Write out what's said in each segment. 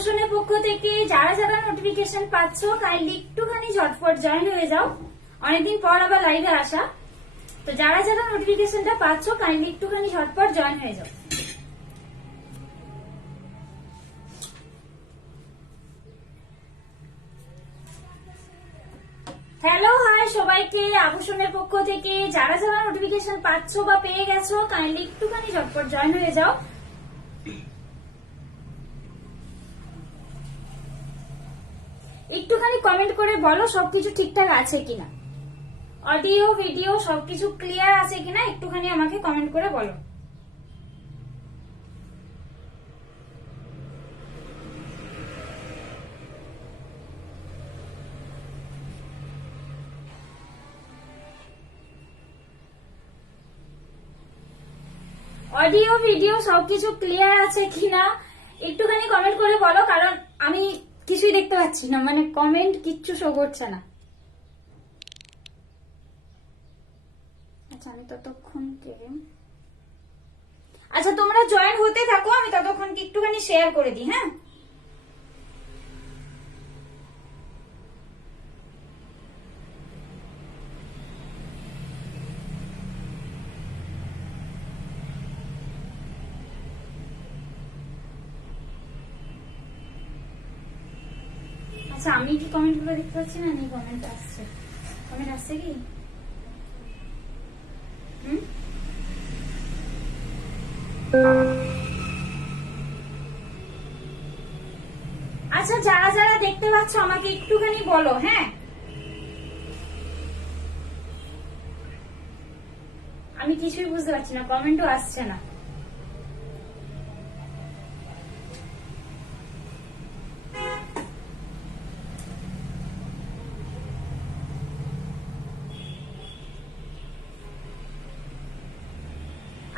আবর্ষণের পক্ষ থেকে যারা যারা নোটিফিকেশন পাচ্ছ কাইন্ডলি একটুখানি ঝটফট জয়েন হয়ে যাও। অনেকদিন পর আবার লাইভে আসা, তো যারা যারা নোটিফিকেশনটা পাচ্ছ কাইন্ডলি একটুখানি ঝটফট জয়েন হয়ে যাও। হ্যালো হাই সবাইকে, আবর্ষণের পক্ষ থেকে যারা যারা নোটিফিকেশন পাচ্ছ বা পেয়ে গেছো কাইন্ডলি একটুখানি ঝটপট জয়েন হয়ে যাও। একটুখানি কমেন্ট করে বলো সবকিছু ঠিকঠাক আছে কিনা, অডিও ভিডিও সবকিছু ক্লিয়ার আছে কিনা, একটুখানি আমাকে কমেন্ট করে বলো। অডিও ভিডিও সবকিছু ক্লিয়ার আছে কিনা একটুখানি কমেন্ট করে বলো, কারণ আমি কিছুই দেখতে পাচ্ছি না, মানে কমেন্ট কিচ্ছু শো করছে না। আচ্ছা আমি ততক্ষণ আচ্ছা তোমরা জয়েন হতে থাকো, আমি ততক্ষণ একটুখানি শেয়ার করে দিই। হ্যাঁ আচ্ছা আমি কি কমেন্ট গুলো দেখতে পাচ্ছি না? নেই, কমেন্ট আসছে। কমেন্ট আসছে কি? আচ্ছা যারা যারা দেখতে পাচ্ছ আমাকে একটুখানি বলো। হ্যাঁ আমি কিছুই বুঝতে পারছি না, কমেন্টও আসছে না।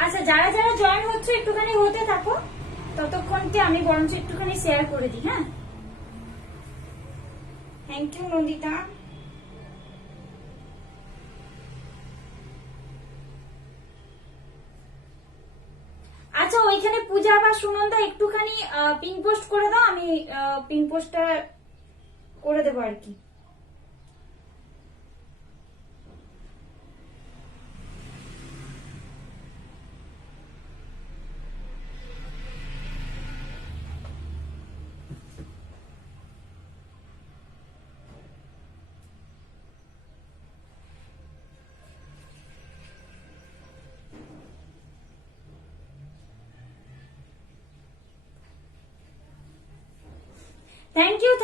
আচ্ছা যারা যারা জয়েন হচ্ছে একটুখানি হতে থাকো, ততক্ষণকে আমি বরঞ্চ একটুখানি শেয়ার করে দিই। হ্যাঁ থ্যাংক ইউ নন্দিতা। আচ্ছা ওইখানে পূজা বা সুনন্দা একটুখানি পিন পোস্ট করে দাও, আমি পিন পোস্টটা করে দেবো আর কি।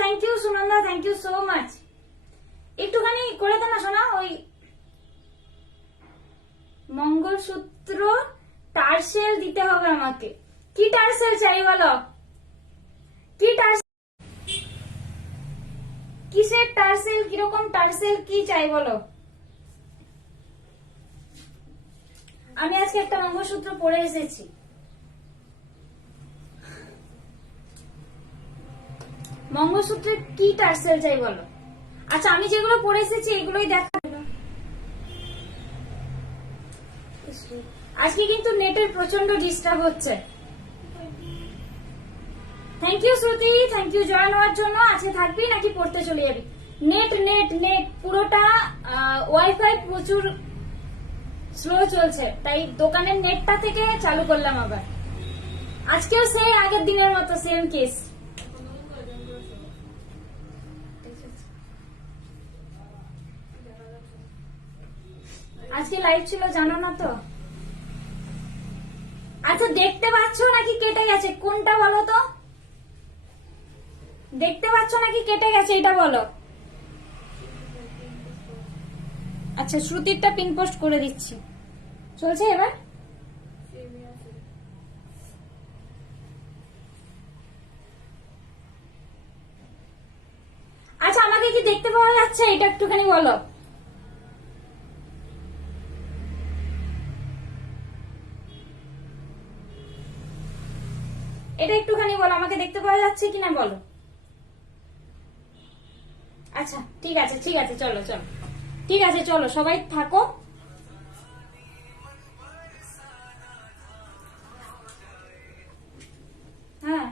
Thank you Sunanda, thank you so much. একটুখানি করে দে না শোনা, ওই মঙ্গলসূত্র টার্সেল দিতে হবে আমাকে। কি টার্সেল চাই বলো? কি টার্সেল, কিসের টার্সেল, কিরকম টার্সেল কি চাই বলো? আমি আজকে একটা মঙ্গলসূত্র পরে এসেছি। মঙ্গলসূত্রের কি টার্সেল চাই বলো? আচ্ছা আমি যেগুলো পরে এসেছি এগুলোই দেখা। আজকে কিন্তু নেটের প্রচন্ড ডিস্টার্ব হচ্ছে। Thank you Shruti, thank you join হওয়ার জন্য। আজকে থাকবি নাকি পড়তে চলে যাবি? নেট নেট নেট পুরোটা ওয়াইফাই প্রচুর স্লো চলছে, তাই দোকানের নেটটা থেকে চালু করলাম আবার। আজকেও সেই আগের দিনের মতো সেম কেস। আজকে লাইভ ছিল জানো না তো? আচ্ছা দেখতে পাচ্ছ নাকি কেটে গেছে, কোনটা বলো তো? দেখতে পাচ্ছ নাকি কেটে গেছে এটা বলো। আচ্ছা শ্রুতিরটা পিন পোস্ট করে দিচ্ছি, চলছে এবার। আচ্ছা আমাকে কি দেখতে পাওয়া যাচ্ছে এটা একটুখানি বলো। এটা একটুখানি বলো আমাকে দেখতে পাওয়া যাচ্ছে কিনা বলো। আচ্ছা ঠিক আছে ঠিক আছে, চলো চলো ঠিক আছে, চলো সবাই থাকো। হ্যাঁ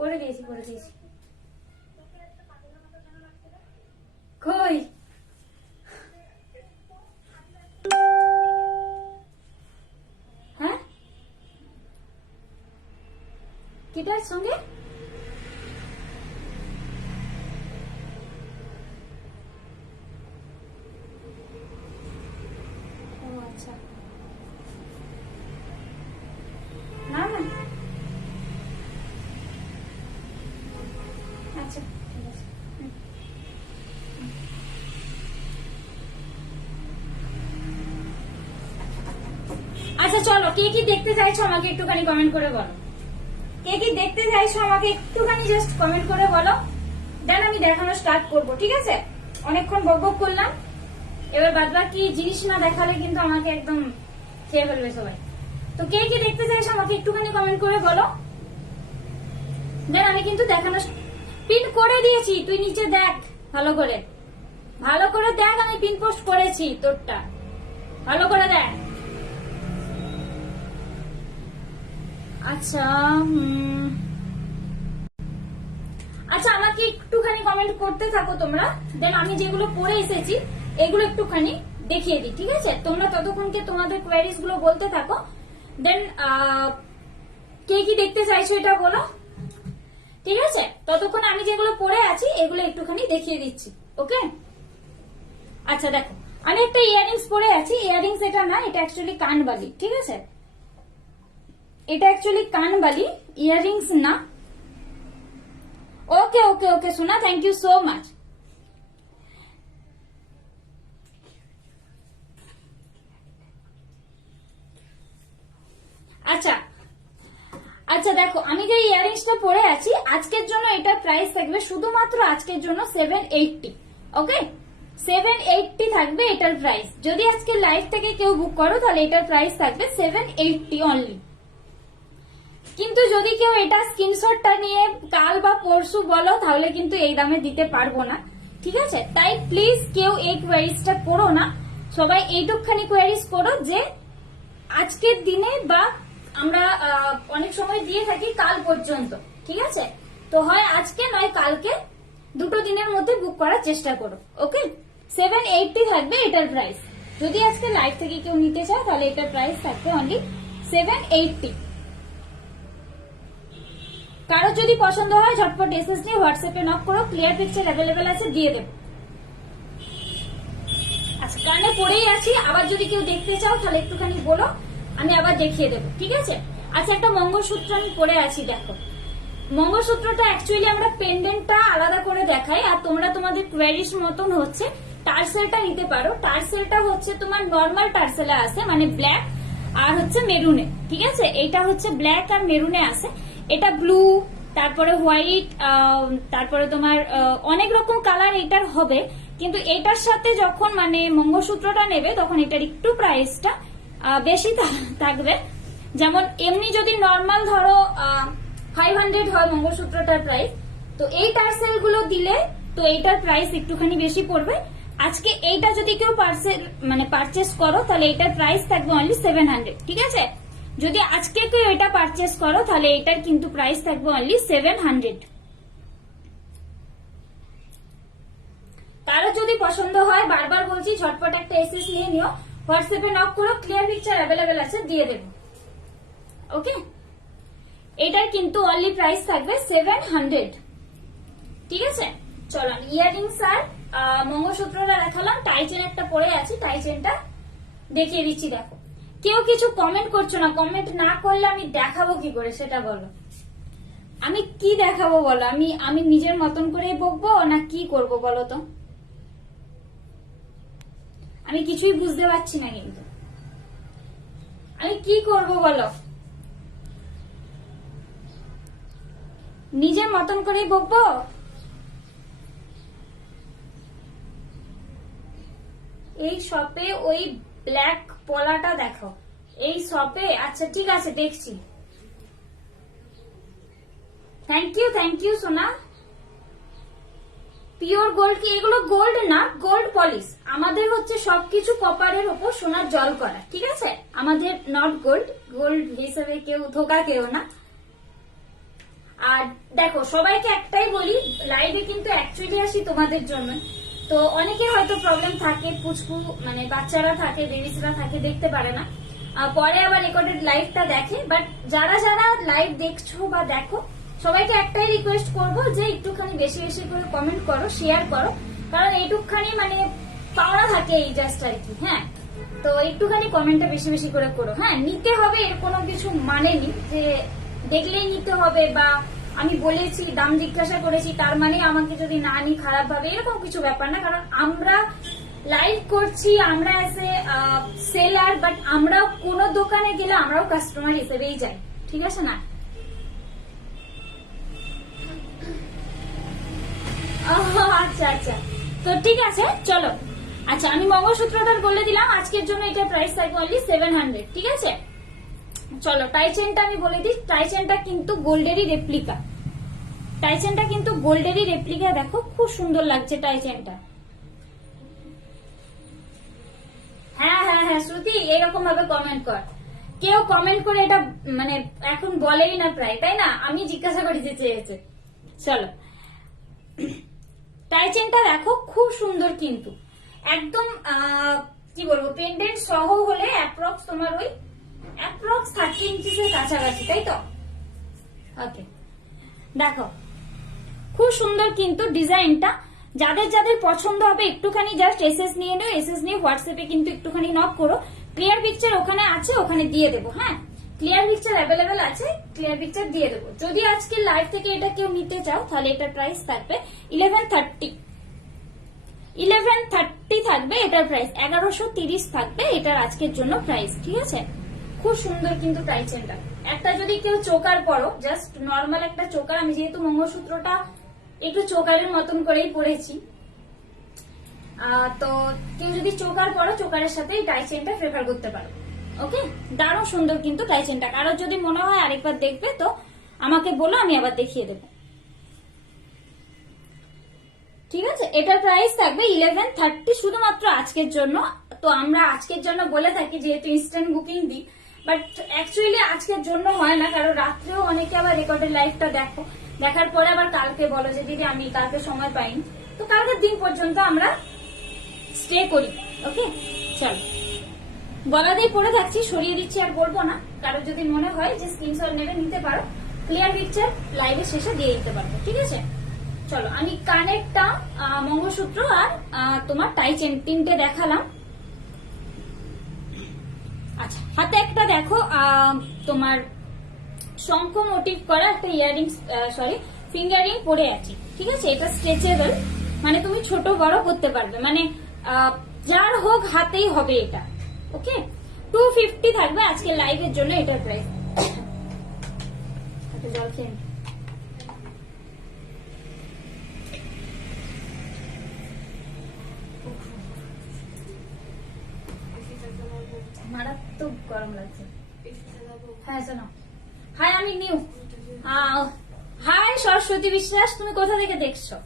করে দিয়েছি কই হ্যাঁ কিটার সঙ্গে ও আচ্ছা না না আচ্ছা ঠিক আছে আচ্ছা চলো কে কি দেখতে চাইছো আমাকে একটুখানি কমেন্ট করে বলো কে কি দেখতে চাইছো আমাকে একটুখানি জাস্ট কমেন্ট করে বলো দেন আমি দেখানো স্টার্ট করবো ঠিক আছে অনেকক্ষণ বকবক করলাম এবার বাদ বাকি জিনিস না দেখালে কিন্তু আমাকে একদম খেয়ে ফেলবে সবাই তো কে কি দেখতে চাইছো আমাকে একটুখানি কমেন্ট করে বলো দেন আমি কিন্তু দেখানো পিন করে দিয়েছি তুই নিচে দেখ ভালো করে দেখ আমি পিন পোস্ট করেছি তোরটা ভালো করে দেখ আচ্ছা আচ্ছা আমাকে একটুখানি কমেন্ট করতে থাকো তোমরা দেন আমি যেগুলো পড়ে এসেছি এগুলো একটুখানি দেখিয়ে দিই ঠিক আছে তোমরা ততক্ষণকে তোমাদের কোয়ারিজ গুলো বলতে থাকো দেন কে কি দেখতে চাইছো এটা বলো ঠিক আছে ততক্ষণ আমি যেগুলো পড়ে আছি এগুলো একটুখানি দেখিয়ে দিচ্ছি ওকে আচ্ছা দেখো আমি একটা ইয়ারিংস পরে আছি ইয়ারিংস এটা না এটা অ্যাকচুয়ালি কানবালি ঠিক আছে এটা অ্যাকচুয়ালি কানবালি ইয়ারিংস না ওকে ওকে ওকে সোনা থ্যাংক ইউ সো মাচ আচ্ছা আচ্ছা দেখো আমি যে ইয়ারিংসটা পরে আছি আজকের জন্য এটার প্রাইস থাকবে শুধুমাত্র আজকের জন্য 780 ওকে 780 থাকবে এটার প্রাইস যদি আজকে লাইভ থেকে কেউ বুক করো তাহলে এটার প্রাইস থাকবে 780 অনলি কিন্তু যদি কেউ এটা স্ক্রিনশটটা নিয়ে কাল বা পরশু বলো তাহলে কিন্তু এই দামে দিতে পারবো না ঠিক আছে তাই প্লিজ কেউ এই কোয়ারিজটা করো না সবাই এইটুকখানি কোয়ারিজ করো যে আজকের দিনে বা আমরা অনেক সময় দিয়ে থাকি কাল পর্যন্ত ঠিক আছে তো হয় আজকে নয় কালকে দুটো দিনের মধ্যে বুক করার চেষ্টা করো ওকে 780 থাকবে এটার প্রাইস যদি আজকে লাইভ থেকে কেউ নিতে চায় তাহলে এটার প্রাইস থাকবে অনলি 780 কারো যদি পছন্দ হয় ঝটপট এসএস নিয়ে হোয়াটসঅ্যাপে নক করো ক্লিয়ার পিকচার অ্যাভেলেবেল আছে দিয়ে দেবো আচ্ছা কানে পড়েই আছি আবার যদি কেউ দেখতে চাও তাহলে একটুখানি বলো আমি আবার দেখিয়ে দেবো ঠিক আছে আচ্ছা একটা মঙ্গলসূত্র আমি পরে আছি দেখো মঙ্গলসূত্রটা অ্যাকচুয়ালি আমরা পেন্ডেন্টটা আলাদা করে দেখাই আর তোমরা তোমাদের কোয়ারিজ মতন হচ্ছে টার্সেলটা নিতে পারো টার্সেলটা হচ্ছে তোমার নর্মাল টার্সেলে আসে মানে ব্ল্যাক আর হচ্ছে মেরুনে ঠিক আছে এটা হচ্ছে ব্ল্যাক আর মেরুনে আসে এটা ব্লু তারপরে হোয়াইট তারপরে তোমার অনেক রকম কালার এটার হবে কিন্তু এটার সাথে যখন মানে মঙ্গলসূত্রটা নেবে তখন এটার একটু প্রাইসটা বেশি থাকবে যেমন এমনি যদি নর্মাল ধরো 500 হয় মঙ্গলসূত্রটার প্রাইস তো এই টার্সেল গুলো দিলে তো এইটার প্রাইস একটুখানি বেশি পড়বে আজকে এইটা যদি কেউ পারচেস করো তাহলে এটার প্রাইস থাকবে অনলি 700 ঠিক আছে যদি আজকে কেউ এটা পারচেস করো তাহলে এটার কিন্তু প্রাইস থাকবে অনলি 700 কারো যদি পছন্দ হয় বারবার বলছি ঝটপট একটা এসএস নিয়ে নিও হোয়াটসঅ্যাপে নক করো ক্লিয়ার পিকচার অ্যাভেলেবেল আছে দিয়ে দেবো ওকে এটার কিন্তু অনলি প্রাইস থাকবে 700 ঠিক আছে চলো ইয়ারিংস আর মঙ্গলসূত্রটা দেখালাম টাইচেন একটা পরে আছে টাইচেনটা দেখিয়ে দিচ্ছি দেখো কেউ কিছু কমেন্ট করছো না কমেন্ট না করলে আমি দেখাবো কি করে সেটা বলো আমি কি দেখাবো বলো আমি নিজের মতন করে বকবো না কি করব বলো তো আমি কিছুই বুঝতে পারছি না কিন্তু আমি কি করব বলো নিজের মতন করেই বকবো এই শপে ওই ব্ল্যাক পলাটা দেখো এই শপে আচ্ছা ঠিক আছে দেখছি থ্যাংক ইউ সোনা পিওর গোল্ড কি এগুলো গোল্ড না গোল্ড পলিশ আমাদের হচ্ছে সবকিছু কপারের উপর সোনার জল করা ঠিক আছে আমাদের নট গোল্ড হিসেবে কেউ ধোকা কেউ না আর দেখো সবাইকে একটাই বলি, লাইভে কিন্তু অ্যাকচুয়ালি আসি তোমাদের জন্য। তো অনেকে হয়তো প্রবলেম থাকে, পুচকু মানে বাচ্চারা থাকে, বেবিসরা থাকে, দেখতে পারে না, পরে আবার রেকর্ডেড লাইভটা দেখে। বাট যারা যারা লাইভ দেখছো বা দেখো, সবাইকে একটাই রিকোয়েস্ট করবো যে একটুখানি বেশি বেশি করে কমেন্ট করো, শেয়ার করো, কারণ এইটুকখানি মানে পাওয়া থাকে এই জাস্ট আর কি। হ্যাঁ, তো একটুখানি কমেন্টটা বেশি বেশি করে করো। হ্যাঁ, নিতে হবে এর কোনো কিছু মানে নেই যে দেখলেই নিতে হবে, বা আমি বলেছি দাম জিজ্ঞাসা করেছি তার মানে আমাকে যদি না নি খারাপ ভাবে, এরকম কিছু ব্যাপার না। কারণ আমরা লাইভ করছি, আমরা এসে সেলার, বাট আমরাও কোনো দোকানে গেলে আমরাও কাস্টমার হিসেবেই যাই, ঠিক আছে না? আচ্ছা আচ্ছা, তো ঠিক আছে চলো। আচ্ছা, আমি মঙ্গলসূত্রটা বলে দিলাম, আজকের জন্য এটা প্রাইস থাকবে অনলি 700, ঠিক আছে? চলো, টাই চেনটা আমি বলে দিই। টাই চেনটা কিন্তু গোল্ডেরই রেপ্লিকা, টাই চেনটা কিন্তু গোল্ডেরই রেপ্লিকা। দেখো খুব সুন্দর লাগছে টাই চেনটা। হ্যাঁ হ্যাঁ হ্যাঁ শ্রুতি, এরকম ভাবে কমেন্ট কর। কেউ কমেন্ট করে এটা মানে এখন বলেই না প্রায়, তাই না? আমি জিজ্ঞাসা করি যে চেয়েছে। চলো, টাই চেনটা দেখো খুব সুন্দর, কিন্তু একদম কি বলবো, পেন্ডেন্ট সহ হলে অ্যাপ্রক্স তোমার ওই অ্যাপ্রক্স 30 ইঞ্চিসের কাছাকাছি, তাই তো? ওকে, দেখো খুব সুন্দর কিন্তু ডিজাইনটা। যাদের যাদের পছন্দ হবে একটুখানি জাস্ট এসএস নিয়ে নেও, এসএস নিয়ে হোয়াটসঅ্যাপে কিন্তু একটুখানি নক করো। ক্লিয়ার পিকচার ওখানে আছে, ওখানে দিয়ে দেবো। হ্যাঁ, ক্লিয়ার পিকচার অ্যাভেলেবেল আছে, ক্লিয়ার পিকচার দিয়ে দেবো। যদি আজকে লাইভ থেকে এটা কেউ নিতে চাও তাহলে এটার প্রাইস থাকবে 1130, 1130 থাকবে এটার প্রাইস, 1130 থাকবে এটার আজকের জন্য প্রাইস, ঠিক আছে? খুব সুন্দর কিন্তু টাই চেনটা। একটা যদি কেউ চোকার পরো, জাস্ট নর্মাল একটা চোকার, আমি যেহেতু মঙ্গলসূত্রটা একটু চোকারের মতন করেই পরেছি, তো কেউ যদি চোকার পরো, চোকারের সাথে এই টাই চেনটা প্রেফার করতে পারো। ওকে, দারুণ সুন্দর কিন্তু টাই চেনটা। কারোর যদি মনে হয় আরেকবার দেখবে তো আমাকে বলো, আমি আবার দেখিয়ে দেবো, ঠিক আছে? এটার প্রাইস থাকবে 1130 শুধুমাত্র আজকের জন্য। তো আমরা আজকের জন্য বলে থাকি যেহেতু ইনস্ট্যান্ট বুকিং দিই, বাট অ্যাকচুয়ালি আজকের জন্য হয় না, কারণ রাত্রেও অনেকে আবার রেকর্ডেড লাইভটা দেখো, দেখার পরে আবার কালকে বলো যে দিদি আমি কালকে সময় পাইনি, তো কালকের দিন পর্যন্ত আমরা স্টে করি। ওকে, চলো, গলা দিয়ে পড়ে থাকছি, সরিয়ে দিচ্ছি, আর বলবো না। কারো যদি মনে হয় যে স্ক্রিনশট নেবে নিতে পারো, ক্লিয়ার পিকচার লাইভের শেষে দিয়ে দিতে পারবো, ঠিক আছে? চলো, আমি কানেরটা, মঙ্গলসূত্র আর তোমার টাই চেন তিনটে দেখালাম। আচ্ছা, হাতে একটা দেখো তোমার শঙ্খ মোটিভ করা একটা ইয়ারিং, সরি ফিঙ্গারিং পরে আছি, ঠিক আছে? এটা স্ট্রেচেবল, মানে তুমি ছোট বড় করতে পারবে, মানে যার হোক হাতেই হবে এটা। ওকে, 250 থাকবে আজকে লাইভের জন্য এটার প্রাইস। জল খেয়ে মারাত্মক গরম লাগছে। হ্যাঁ শোনো, হাই আমি নিউ, হাই সরস্বতী বিশ্বাস, তুমি কোথা থেকে দেখছো?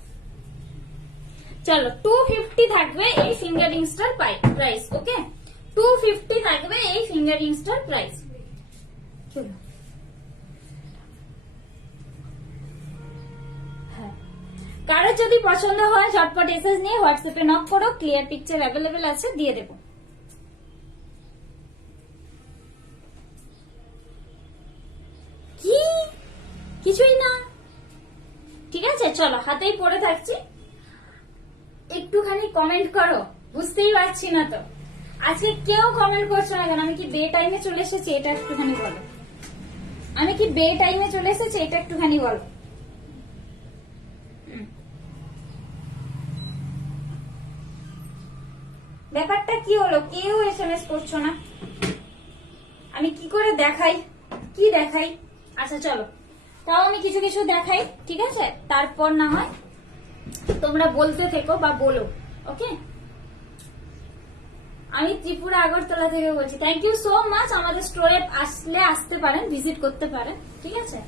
চলো, 250 থাকবে এই ফিঙ্গার রিংসটার প্রাইস। ওকে, 250 থাকবে এই ফিঙ্গার রিংসটার প্রাইস। চলো, হ্যাঁ, কারো যদি পছন্দ হয় ঝটপট এসএস নিয়ে হোয়াটসঅ্যাপে নক করো, ক্লিয়ার পিকচার অ্যাভেলেবেল আছে, দিয়ে দেবো। কিছুই না, ঠিক আছে? চলো, হাতেই পড়ে থাকছি, একটুখানি কমেন্ট করো, বুঝতেই পারছি না তো আজকে কেউ কমেন্ট করছো না কেন? আমি কি বে টাইমে চলে এসেছি? এটা একটুখানি বলো। আমি কি বে টাইমে চলে এসেছি? এটা একটুখানি বলো। ব্যাপারটা কি হলো? কেউ এসএমএস করছো না, আমি কি করে দেখাই, কি দেখাই? আচ্ছা চলো, তাও আমি কিছু কিছু দেখাই, ঠিক আছে? তারপর না হয় তোমরা বলতে থেকো বা বলো। ওকে, আমি ত্রিপুরা আগরতলা থেকে বলছি। Thank you so much. আমাদের স্টোরে আসলে আসতে পারেন, ভিজিট করতে পারেন, ঠিক আছে?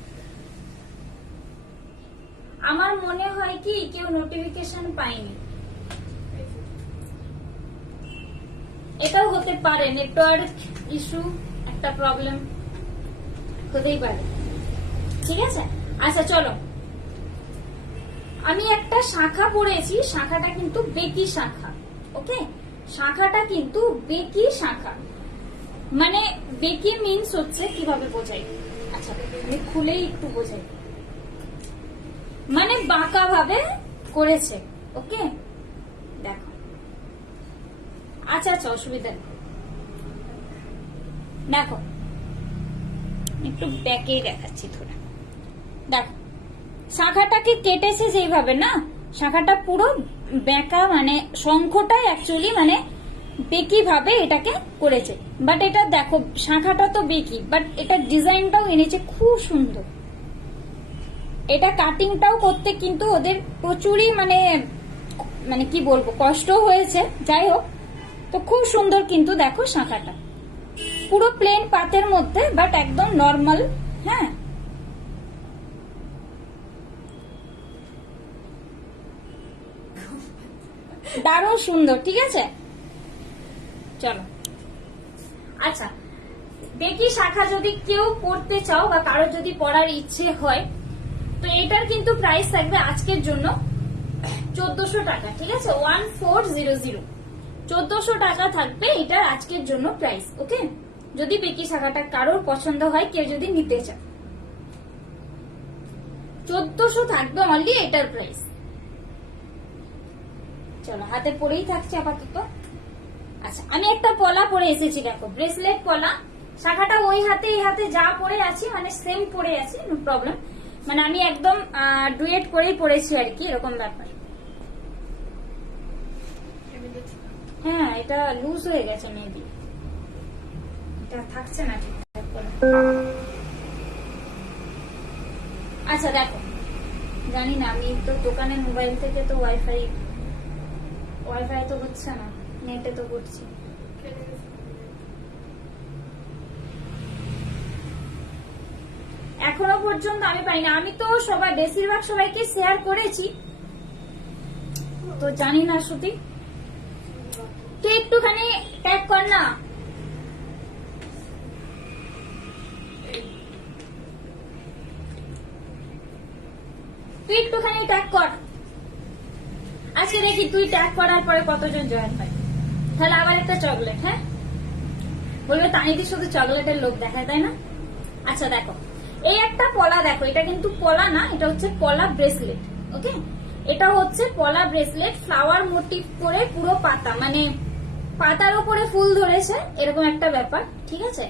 আমার মনে হয় কি কেউ নোটিফিকেশন পায়নি, এটাও হতে পারে, নেটওয়ার্ক ইস্যু, একটা প্রবলেম হতেই পারে, ঠিক আছে? আচ্ছা চলো, আমি একটা শাখা পড়েছি, শাখাটা কিন্তু বেকি শাখা। ওকে, শাখাটা কিন্তু বেকি শাখা, মানে বেকি মিন্স হচ্ছে কিভাবে বোঝাই, আচ্ছা আমি খুলেই একটু বোঝাই, মানে বাঁকা ভাবে করেছে। ওকে দেখো, আচ্ছা আচ্ছা অসুবিধা নেই, দেখো একটু ব্যাকেই দেখাচ্ছি ধরে, দেখো শাখাটাকে কেটেছে যেভাবে না, শাখাটা পুরো বেঁকা, মানে শঙ্খটা অ্যাকচুয়ালি মানে বেকি ভাবে এটাকে করেছে। বাট এটা দেখো শাখাটা তো বেকি, বাট এটা ডিজাইনটাও এনেছে খুব সুন্দর। এটা কাটিংটাও করতে কিন্তু ওদের প্রচুরই মানে মানে কি বলবো কষ্ট হয়েছে, যাই হোক। তো খুব সুন্দর কিন্তু দেখো শাখাটা পুরো প্লেন পাতের মধ্যে, বাট একদম নর্মাল। হ্যাঁ দারুণ সুন্দর, ঠিক আছে চলো। আচ্ছা দেখি শাখা যদি কেউ পড়তে চাও বা কারো যদি পড়ার ইচ্ছে হয়, তো এটার কিন্তু প্রাইস থাকবে আজকের জন্য 1400 টাকা, ঠিক আছে 1400, 1400 টাকা থাকবে এটার আজকের জন্য প্রাইস। ওকে, যদি বেকি শাখাটা কারোর পছন্দ হয়, কেউ যদি নিতে চায় 1400 থাকবে অনলি এটার প্রাইস। চলো হাতে পরেই থাকছে আপাতত। আচ্ছা আমি একটা পলা পরে এসেছি, দেখো ব্রেসলেট পলা, শাখাটা ওই হাতে এই হাতে যা পরে আছি মানে সেম পরে আছি, নো প্রবলেম, মানে আমি একদম ডুয়েট করেই পরেছি আর কি, এরকম ব্যাপার। হ্যাঁ এটা লুজ হয়ে গেছে মেবি, এটা থাকছে না ঠিকঠাক করে। আচ্ছা দেখো, জানি না আমি তো দোকানের মোবাইল থেকে তো ওয়াইফাই তো হচ্ছে না, নেটে তো করছি। এখনো পর্যন্ত আমি পাই না, আমি তো সবাই বেশিরভাগ সবাইকে শেয়ার করেছি, তো জানি না শ্রুতি তুই একটুখানি ট্যাগ কর না। তুই একটুখানি ট্যাগ কর, আজকে দেখি তুই ট্যাগ করার পরে কতজন জয়েন হয়, তাহলে আবার একটা চকলেট। হ্যাঁ বলবে তানিদি শুধু চকলেটের লোভ দেখায়, তাই না? আচ্ছা দেখো এই একটা পলা, দেখো এটা কিন্তু পলা না, এটা হচ্ছে পলা ব্রেসলেট। ওকে, এটা হচ্ছে পলা ব্রেসলেট, ফ্লাওয়ার মোটিভ করে পুরো পাতা, মানে পাতার উপরে ফুল ধরেছে এরকম একটা ব্যাপার, ঠিক আছে।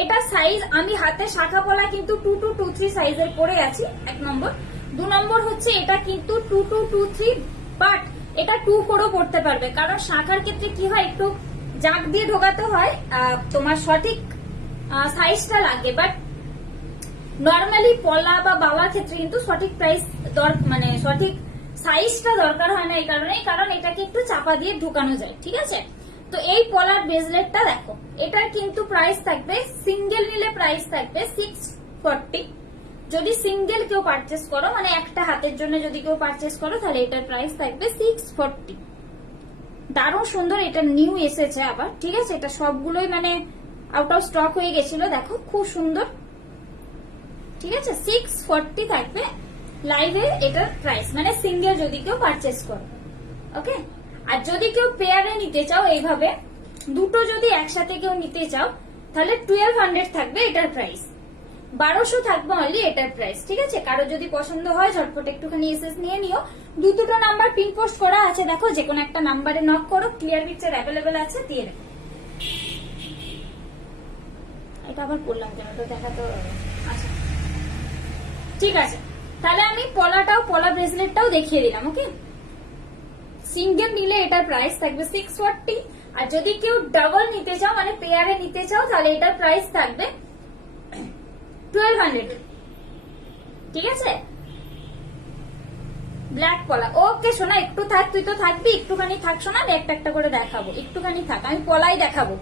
এটা সাইজ আমি হাতে শাখা পলা কিন্তু 2 to 2-3 সাইজের পরে আছি, 1 নম্বর। 2 নম্বর হচ্ছে এটা কিন্তু 2 to 2-3, বাট এটা 2-4ও পড়তে পারবে, কারণ শাখার ক্ষেত্রে কি হয় একটু জাগ দিয়ে ঢোকাতে হয়, তোমার সঠিক সাইজটা লাগে। বাট নর্মালি পলা বা বাবার ক্ষেত্রে কিন্তু সঠিক প্রাইস মানে সঠিক সাইজটা দরকার হয় না, এই কারণে, কারণ এটাকে একটু চাপা দিয়ে ঢুকানো যায়, ঠিক আছে। তো এই পলার ব্রেসলেটটা দেখো, এটার কিন্তু প্রাইস থাকবে, সিঙ্গেল নিলে প্রাইস থাকবে 640। যদি সিঙ্গেল কেউ পারচেস করো, মানে একটা হাতের জন্য যদি কেউ পারচেস করো, তাহলে এটার প্রাইস থাকবে 640। দারুণ সুন্দর, এটা নিউ এসেছে আবার, ঠিক আছে। এটা সবগুলোই মানে আউট অফ স্টক হয়ে গেছিল, দেখো খুব সুন্দর, ঠিক আছে। 640 থাকবে লাইভে এটার প্রাইস, মানে সিঙ্গেল যদি কেউ পারচেস করো। ওকে, আর যদি কেউ পেয়ারে নিতে চাও, এইভাবে দুটো যদি একসাথে কেউ নিতে চাও, তাহলে 1200 থাকবে এটার প্রাইস, 1200 থাকবে অনলি এটার প্রাইস, ঠিক আছে। কারো যদি পছন্দ হয় ঝটপট একটুখানি এসএস নিয়ে নিও। দুটো নাম্বার পিন পোস্ট করা আছে, দেখো যে কোনো একটা নাম্বারে নক করো, ক্লিয়ার পিকচার অ্যাভেলেবেল আছে, দিয়ে দেবো। এটা আবার পড়লাম কেন, তো দেখা তো আচ্ছা ঠিক আছে। তাহলে আমি পলা ব্রেসলেটটাও দেখিয়ে দিলাম। ওকে, সিঙ্গেল নিলে এটার প্রাইস থাকবে 640, আর যদি কেউ ডাবল নিতে চাও মানে পেয়ারে নিতে চাও, তাহলে এটার প্রাইস থাকবে 1200, ঠিক আছে। ব্ল্যাক পলা, ওকে সোনা একটু থাক, তুই তো থাকবি, একটুখানি থাক সোনা, আমি একটা একটা করে দেখাবো, একটুখানি থাক, আমি পলাই দেখাবো।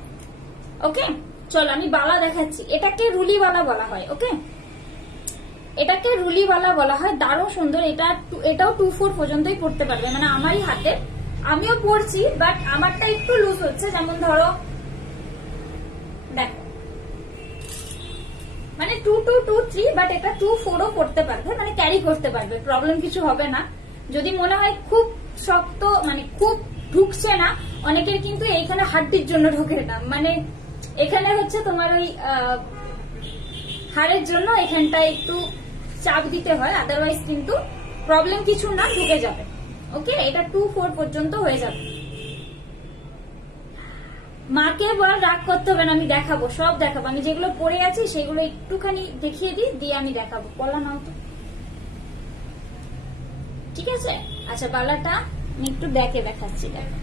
ওকে চলো আমি বালা দেখাচ্ছি, এটাকে রুলিওয়ালা বলা হয়। ওকে, এটাকে রুলিওয়ালা বলা হয়, দারুণ সুন্দর। এটাও 2-4 পর্যন্তই পড়তে পারবে, মানে আমারই হাতে, আমিও পড়ছি, বাট আমারটা একটু লুজ হচ্ছে, যেমন ধরো দেখো, মানে মানে 2223, বাট এটা 24ও পড়তে পারবে, মানে ক্যারি করতে পারবে, প্রবলেম কিছু হবে না। যদি মনে হয় খুব শক্ত, মানে খুব ঢুকছে না, অনেকের কিন্তু এইখানে হাড্ডির জন্য ঢোকে না, মানে এখানে হচ্ছে তোমার ওই হাড়ের জন্য এখানটা একটু চাপ দিতে হয়, আদারওয়াইজ কিন্তু প্রবলেম কিছু না, ঢুকে যাবে। ওকে, এটা 24 পর্যন্ত হয়ে যাবে। মাকে বল রাগ করতে হবে না, আমি দেখাবো, সব দেখাবো। আমি যেগুলো পড়ে আছি সেগুলো একটুখানি দেখিয়ে দিই, দিয়ে আমি দেখাবো। বলা নাও তো, ঠিক আছে? আচ্ছা, বালাটা আমি একটু দেখাচ্ছি। দেখো,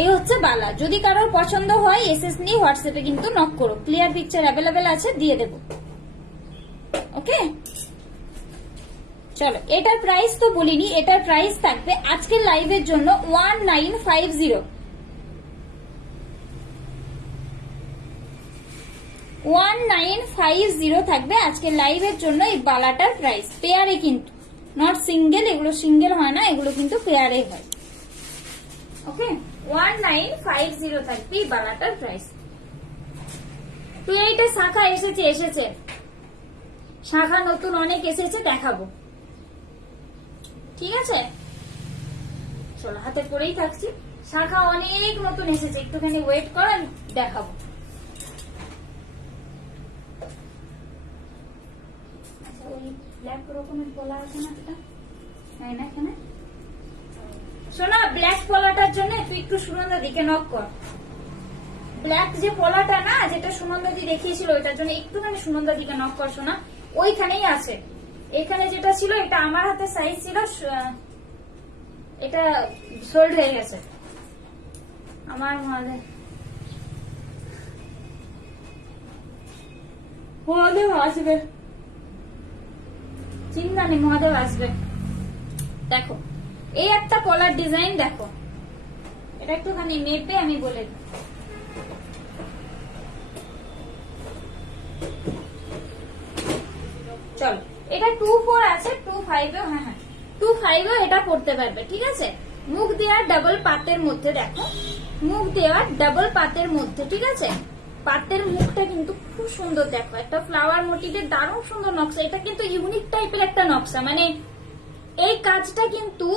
এই হচ্ছে বালা। যদি কারোর পছন্দ হয় এসএস নিয়ে হোয়াটসঅ্যাপে কিন্তু নক করো, ক্লিয়ার পিকচার অ্যাভেলেবেল আছে, দিয়ে দেবো। ওকে, চলো, এটার প্রাইস তো বলিনি। এটার প্রাইস থাকবে আজকের লাইভের জন্য 1950। 1950 থাকবে আজকের লাইভের জন্য এই বালাটার প্রাইস। পেয়ারে কিন্তু, নট সিঙ্গেল, এগুলো সিঙ্গেল হয় না, এগুলো কিন্তু পেয়ারে হয়। ওকে, 1950 থাকবে এই বালাটার প্রাইস। তো এইটা শাখা এসেছে, শাখা নতুন অনেক এসেছে, দেখাবো, ঠিক আছে? চলো, হাতে পরেই থাকছি। শাখা অনেক নতুন এসেছে, একটুখানি ওয়েট করো, আমি দেখাবো। আচ্ছা, ওই ব্ল্যাক রকমের পলা আছে না, এটা না এখানে। শোনা, ব্ল্যাক পলাটার জন্য তুই একটু সুনন্দা দিকে নক কর। ব্ল্যাক যে পলাটা না, যেটা সুনন্দা দি দেখিয়েছিল, ওইটার জন্য একটুখানি সুনন্দা দিকে নক কর। শোনা, ওইখানেই আছে। এখানে যেটা ছিল, এটা আমার হাতে সাইজ ছিল, এটা সোল্ড হয়ে গেছে আমার। মহাদেব আসবে, চিন্তা নেই, মহাদেব আসবে। দেখো, এই একটা পলার ডিজাইন দেখো, এটা একটুখানি মেপে আমি বলে দিই। চলো, এটা 24 আছে, 25, হ্যাঁ 25 এটা পড়তে পারবে, ঠিক আছে? মুখ দেওয়ার ডাবল পাতের মধ্যে, দেখো, মুখ দেওয়ার ডাবল পাতের মধ্যে, ঠিক আছে? পাতের মুখটা কিন্তু খুব সুন্দর, দেখো, একটা ফ্লাওয়ার মোটিভের দারুণ সুন্দর নকশা। এটা কিন্তু ইউনিক টাইপের একটা নকশা, মানে এই কাজটা কিন্তু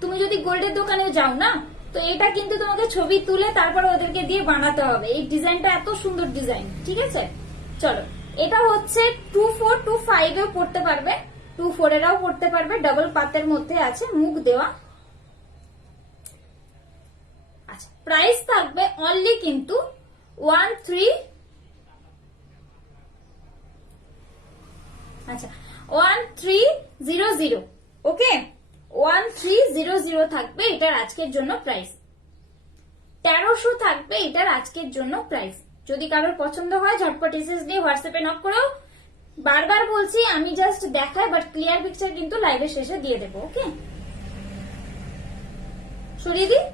তুমি যদি গোল্ডের দোকানে যাও না, তো এটা কিন্তু তোমাকে ছবি তুলে তারপরে ওদেরকে দিয়ে বানাতে হবে। এই ডিজাইনটা এত সুন্দর ডিজাইন, ঠিক আছে? চলো, এটা হচ্ছে 2425 পড়তে পারবে, 24 এরাও পড়তে পারবে, ডাবল পাতের মধ্যে আছে, মুখ দেওয়া। আচ্ছা, প্রাইস থাকবে অনলি কিন্তু 1300। ওকে, 1300 থাকবে এটার আজকের জন্য প্রাইস। 1300 থাকবে এটার আজকের জন্য প্রাইস। যদি কারোর পছন্দ হয় ঝটপট এসএস দিয়ে হোয়াটসঅ্যাপে নক করো। বারবার বলছি, আমি জাস্ট দেখাই, বাট ক্লিয়ার পিকচার কিন্তু লাইভের শেষে দিয়ে দেবো। ওকে, সরিয়ে দিই।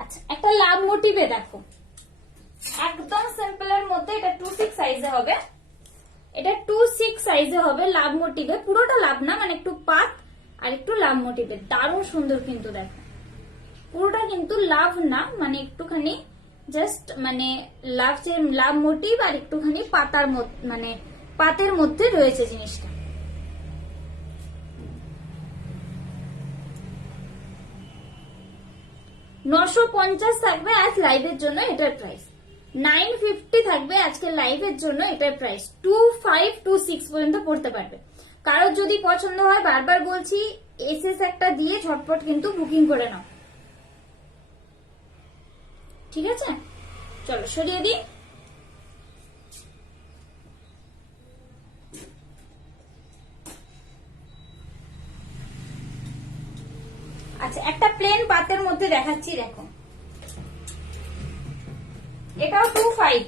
আচ্ছা, একটা লাভ মোটিভে দেখো, একদম সিম্পলের মধ্যে, এটা 26 সাইজে হবে, এটা 26 সাইজে হবে, লাভ মোটিভে, পুরোটা লাভ না, মানে একটু পাত আর একটু লাভ মোটিভে, দারুণ সুন্দর কিন্তু। দেখো, পুরোটা কিন্তু লাভ না, মানে একটুখানি জাস্ট মানে লাভ মোটিভ আর একটুখানি পাতার মধ্যে, মানে পাতের মধ্যে রয়েছে জিনিসটা। $950 থাকবে আজ লাইভের জন্য এটার প্রাইস। 950 থাকবে আজকের লাইভের জন্য এটার প্রাইস। 2526 পর্যন্ত পড়তে পারবে। কারোর যদি পছন্দ হয়, বারবার বলছি, এসএস একটা দিয়ে ঝটপট কিন্তু বুকিং করে নাও, ঠিক আছে? চলো, সরিয়ে দিই। আচ্ছা, একটা প্লেন পাতের মধ্যে দেখাচ্ছি, দেখো, এটাও 25,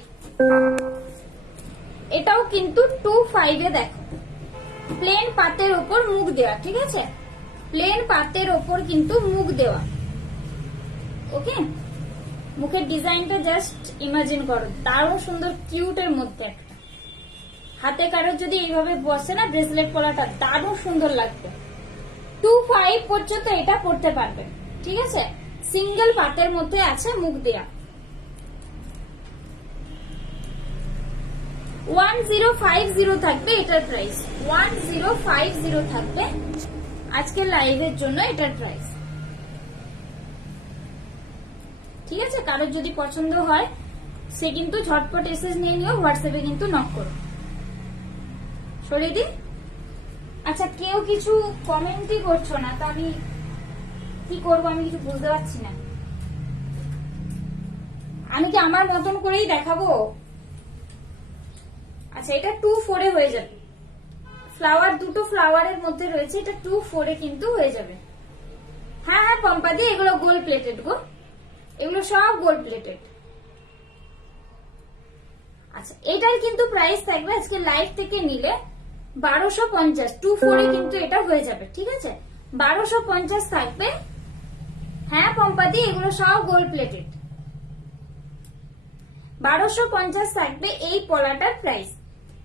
এটাও কিন্তু 25 দেখো, প্লেন পাতের ওপর মুখ দেওয়া, ঠিক আছে? প্লেন পাতের ওপর কিন্তু মুখ দেওয়া। ওকে, মুখের ডিজাইনটা জাস্ট ইমাজিন করো, দারুণ সুন্দর, কিউটের মধ্যে একটা। হাতে কারোর যদি এইভাবে বসে না ব্রেসলেট পলাটা, দারুণ সুন্দর লাগবে। 25 পর্যন্ত এটা পড়তে পারবে, ঠিক আছে? সিঙ্গেল পাতের মধ্যে আছে, মুখ দেয়া। 1050 থাকবে এটার প্রাইস, 1050 থাকবে আজকের লাইভের জন্য এটার প্রাইস। ঠিক আছে, কারোর যদি পছন্দ হয় সে কিন্তু ঝটপট এসএস নিয়ে নিও, হোয়াটসঅ্যাপে কিন্তু নক করো। সরিয়ে দি। আচ্ছা, কেউ কিছু কমেন্টই করছো না, তা আমি কি করবো, আমি কিছু বুঝতে পারছি না। আমি কি আমার মতন করেই দেখাবো? আচ্ছা, এটা 2/4 হয়ে যাবে, ফ্লাওয়ার দুটো ফ্লাওয়ারের মধ্যে রয়েছে, এটা 2/4 কিন্তু হয়ে যাবে। হ্যাঁ হ্যাঁ পম্পাদি, এগুলো গোল্ড প্লেটেড গো, এগুলো সব গোল্ড প্লেটেড। আচ্ছা, এটার কিন্তু প্রাইস থাকবে আজকে লাইভ থেকে নিলে 1250, 2/4 কিন্তু এটা হয়ে যাবে। ঠিক আছে, 1250 থাকবে। হ্যাঁ পম্পাদি, এগুলো সব গোল্ড প্লেটেড। 1250 থাকবে এই পলাটার প্রাইস,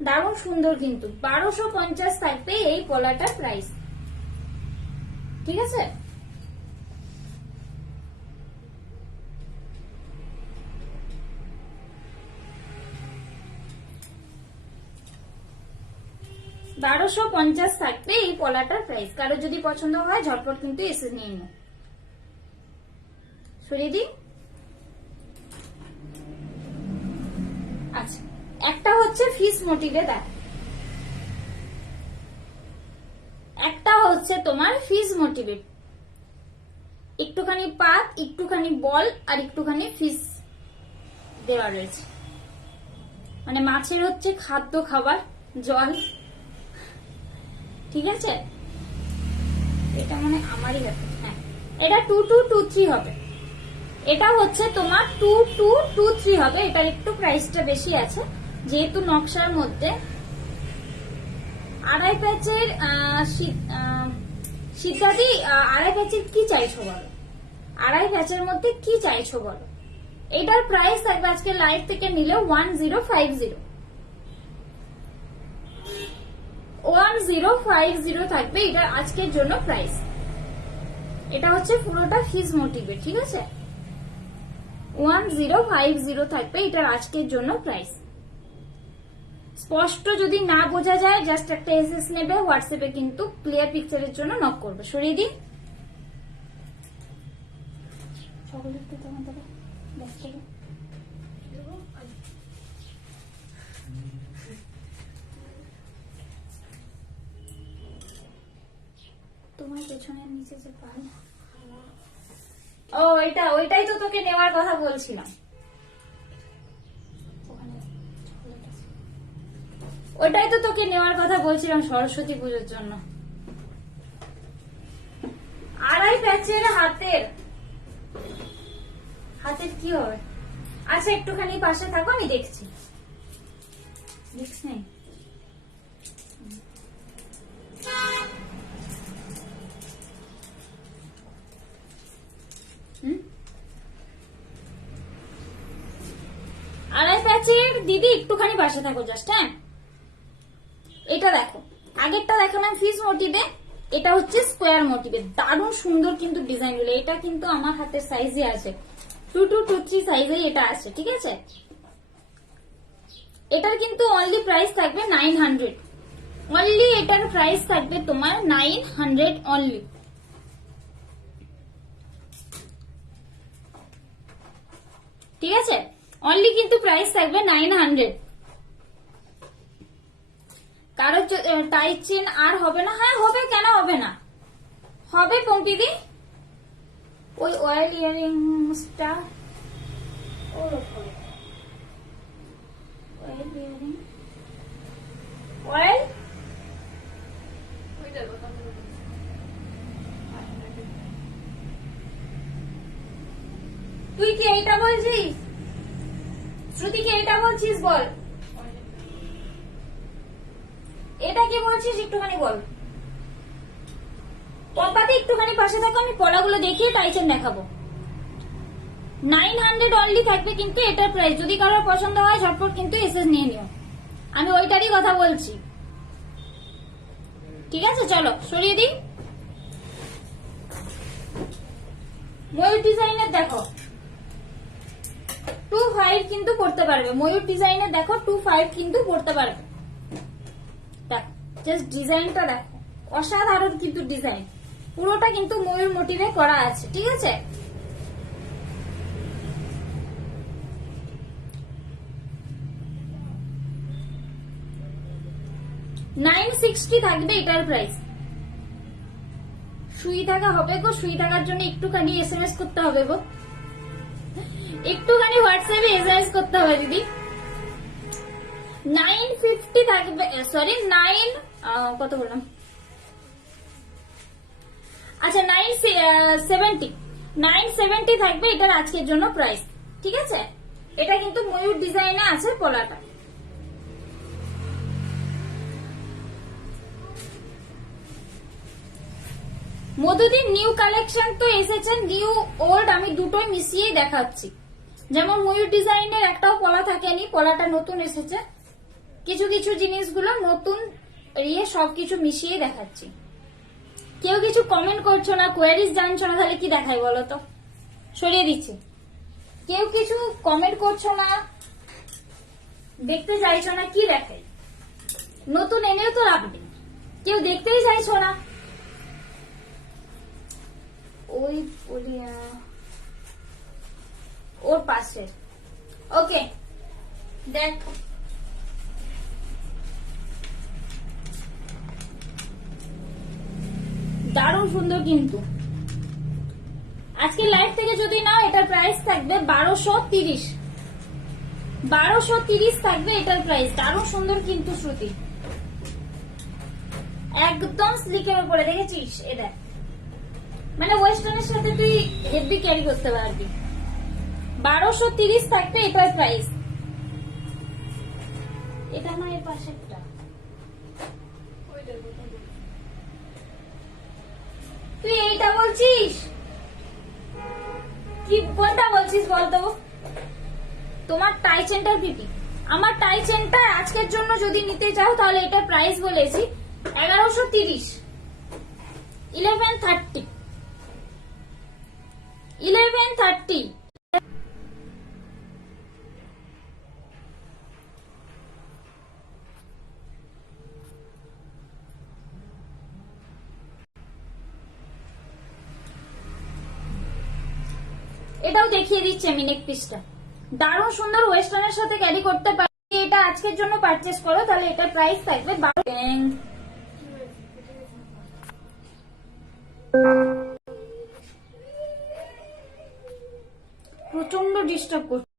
দারুণ সুন্দর কিন্তু। 1250 থাকবে এই পলাটার প্রাইস। ঠিক আছে, $1250 থাকবে এই পলাটার প্রাইস। কারো যদি পছন্দ হয় ঝটপট কিন্তু এসে নিয়ে নিও। সরিয়ে দিই। আচ্ছা, একটা হচ্ছে ফিস মোটিভে দেখ, একটা হচ্ছে তোমার ফিস মোটিভে, একটুখানি পাত, একটুখানি বল আর একটুখানি ফিস দেওয়া রয়েছে, মানে মাছের হচ্ছে খাদ্য খাবার জল। ঠিক আছে, এটা মানে আমারই ব্যাপার। হ্যাঁ, এটা 2223 হবে, এটা হচ্ছে তোমার 2223 হবে। এটার একটু প্রাইসটা বেশি আছে যেহেতু নকশার মধ্যে। আড়াই প্যাচের সিদ্ধাদি, আড়াই প্যাচের কি চাইছো বলো, আড়াই প্যাচের মধ্যে কি চাইছো বলো। এটার প্রাইস থাকবে আজকে লাইভ থেকে নিলে 1050, 1050 থাকবে এটা আজকের জন্য প্রাইস। এটা হচ্ছে পুরোটা ফিস মোটিভে। ঠিক আছে, 1050 থাকবে এটার আজকের জন্য প্রাইস। স্পষ্ট যদি না বোঝা যায় জাস্ট একটা এসএস নেবে, হোয়াটসঅ্যাপে কিন্তু ক্লিয়ার পিকচারের জন্য নক করবে। সরিয়ে দিই। তোমার পেছনের নিচে যে পাল, ও এটা, ওইটাই তো তোকে নেওয়ার কথা বলছিলাম। ওটাই তো তোকে নেওয়ার কথা বলছিলাম সরস্বতী পুজোর জন্য। আড়াই প্যাচের হাতের, হাতের কি হবে? আচ্ছা, একটুখানি পাশে থাকো, আমি দেখছি। নেই আড়াই প্যাচের দিদি, একটুখানি পাশে থাকো জাস্ট। হ্যাঁ, এটা দেখো, আগেরটা দেখালাম ফিস মোটিভে, এটা হচ্ছে স্কোয়ার মোটিভে, দারুণ সুন্দর কিন্তু ডিজাইন গুলো। এটা কিন্তু আমার হাতের সাইজে আছে, 2223 সাইজে এটা আছে। ঠিক আছে, এটার কিন্তু অনলি প্রাইস থাকবে 900, অনলি এটার প্রাইস থাকবে তোমার 900 অনলি। ঠিক আছে, অনলি কিন্তু প্রাইস থাকবে 900। কারো টাইট চেন আর হবে না? হ্যাঁ হবে, কেন হবে না, হবে পম্পিদি। ওই অয়েল ইয়ারিংসটা, অয়েল তুই কি এইটা বলছিস? শ্রুতি কি এইটা বলছিস? বল, এটা কি বলছিস একটুখানি বল। পম্পাতে একটুখানি পাশে থাকো, আমি পলাগুলো দেখিয়ে টাইচেন দেখাবো। 900 অনলি থাকবে কিন্তু এটার প্রাইস। যদি কারোর পছন্দ হয় ঝটপট কিন্তু এসএস নিয়ে নিও, আমি ওইটারই কথা বলছি। ঠিক আছে, চলো সরিয়ে দিই। ময়ূর ডিজাইনের দেখো, 2.5 কিন্তু পড়তে পারবে, ময়ূর ডিজাইনে দেখো 2.5 কিন্তু পড়তে পারবে। দেখো জাস্ট ডিজাইনটা দেখো, অসাধারণ কিন্তু ডিজাইন, পুরোটা কিন্তু ময়ূর মোটিভে করা আছে, ঠিক আছে। $960 থাকবে এটার প্রাইস। সুই থাকা হবে গো, সুই থাকার জন্য একটুখানি এসএমএস করতে হবে গো, একটুখানি হোয়াটসঅ্যাপে এসএমএস করতে হবে দিদি। 950 থাকবে, সরি 9 কত বললাম, আচ্ছা 970 থাকবে এটার আজকের জন্য প্রাইস, ঠিক আছে। এটা কিন্তু ময়ূর ডিজাইনে আছে পলাটা। মধুদিন নিউ কালেকশন তো এসেছে, নিউ ওল্ড আমি দুটোই মিশিয়ে দেখাচ্ছি। যেমন ময়ূর ডিজাইনের একটাও পলা থাকেনি, পলাটা নতুন এসেছে, কিছু কিছু জিনিসগুলো নতুন এরিয়ে সবকিছু মিশিয়ে দেখাচ্ছি। কেউ কিছু কমেন্ট করছো না, কোয়ারিজ জানছো না, তাহলে কি দেখাই বলো তো, সরিয়ে দিচ্ছি। কেউ কিছু কমেন্ট করছো না, দেখতে চাইছো না, কি দেখাই, নতুন এনেও তো লাভ নেই, কেউ দেখতেই চাইছো না। ওই ওর পাশে, ওকে দেখ দারুণ সুন্দর কিন্তু। আজকে লাইভ থেকে যদি নাও এটার প্রাইস থাকবে 1230, 1230 থাকবে এটার প্রাইস। দারুণ সুন্দর কিন্তু শ্রুতি, একদম স্লিকের উপরে, দেখেছিস এ দেখ, মানে ওয়েস্টার্নের সাথে তুই হেভি ক্যারি করতে পারবি। 1230 থাকবে এটার প্রাইস। এটা না এর পাশেরটা, তুই এইটা বলছিস, কি কোনটা বলছিস বলতো? তোমার টাই চেনটার পিপি, আমার টাই চেনটা আজকের জন্য যদি নিতে চাও তাহলে এটা প্রাইস বলেছি 1130, 1130, 1130। এটাও দেখিয়ে দিচ্ছি আমি নেক পিসটা, দারুণ সুন্দর, ওয়েস্টার্নের সাথে ক্যারি করতে পারি। এটা আজকের জন্য পারচেস করো তাহলে এটা প্রাইস থাকবে 12। প্রচন্ড ডিস্টার্ব করছে,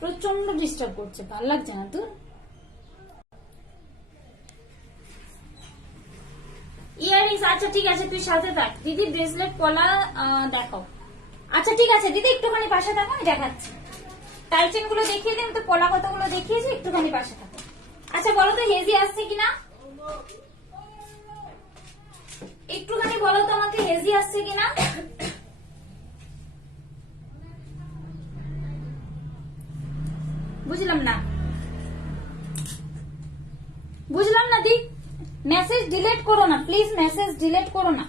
প্রচন্ড ডিস্টার্ব করছে, ভালো লাগছে না তোর? ইয়ারিংস, আচ্ছা ঠিক আছে তুই সাথে থাক। দিদি ব্রেসলেট পলা দেখাও, আচ্ছা ঠিক আছে দিদি একটুখানি পাশে থাকো, আমি দেখাচ্ছি। টাইচেন গুলো দেখিয়ে দিন তো, পলা কতগুলো দেখিয়েছি, একটুখানি পাশে থাকো। আচ্ছা বলো তো হেজি আসছে কিনা, একটুখানি বলো তো আমাকে হেজি আসছে কিনা। বুঝলাম না, বুঝলাম না দি, মেসেজ ডিলিট করো না প্লিজ, মেসেজ ডিলিট করো না,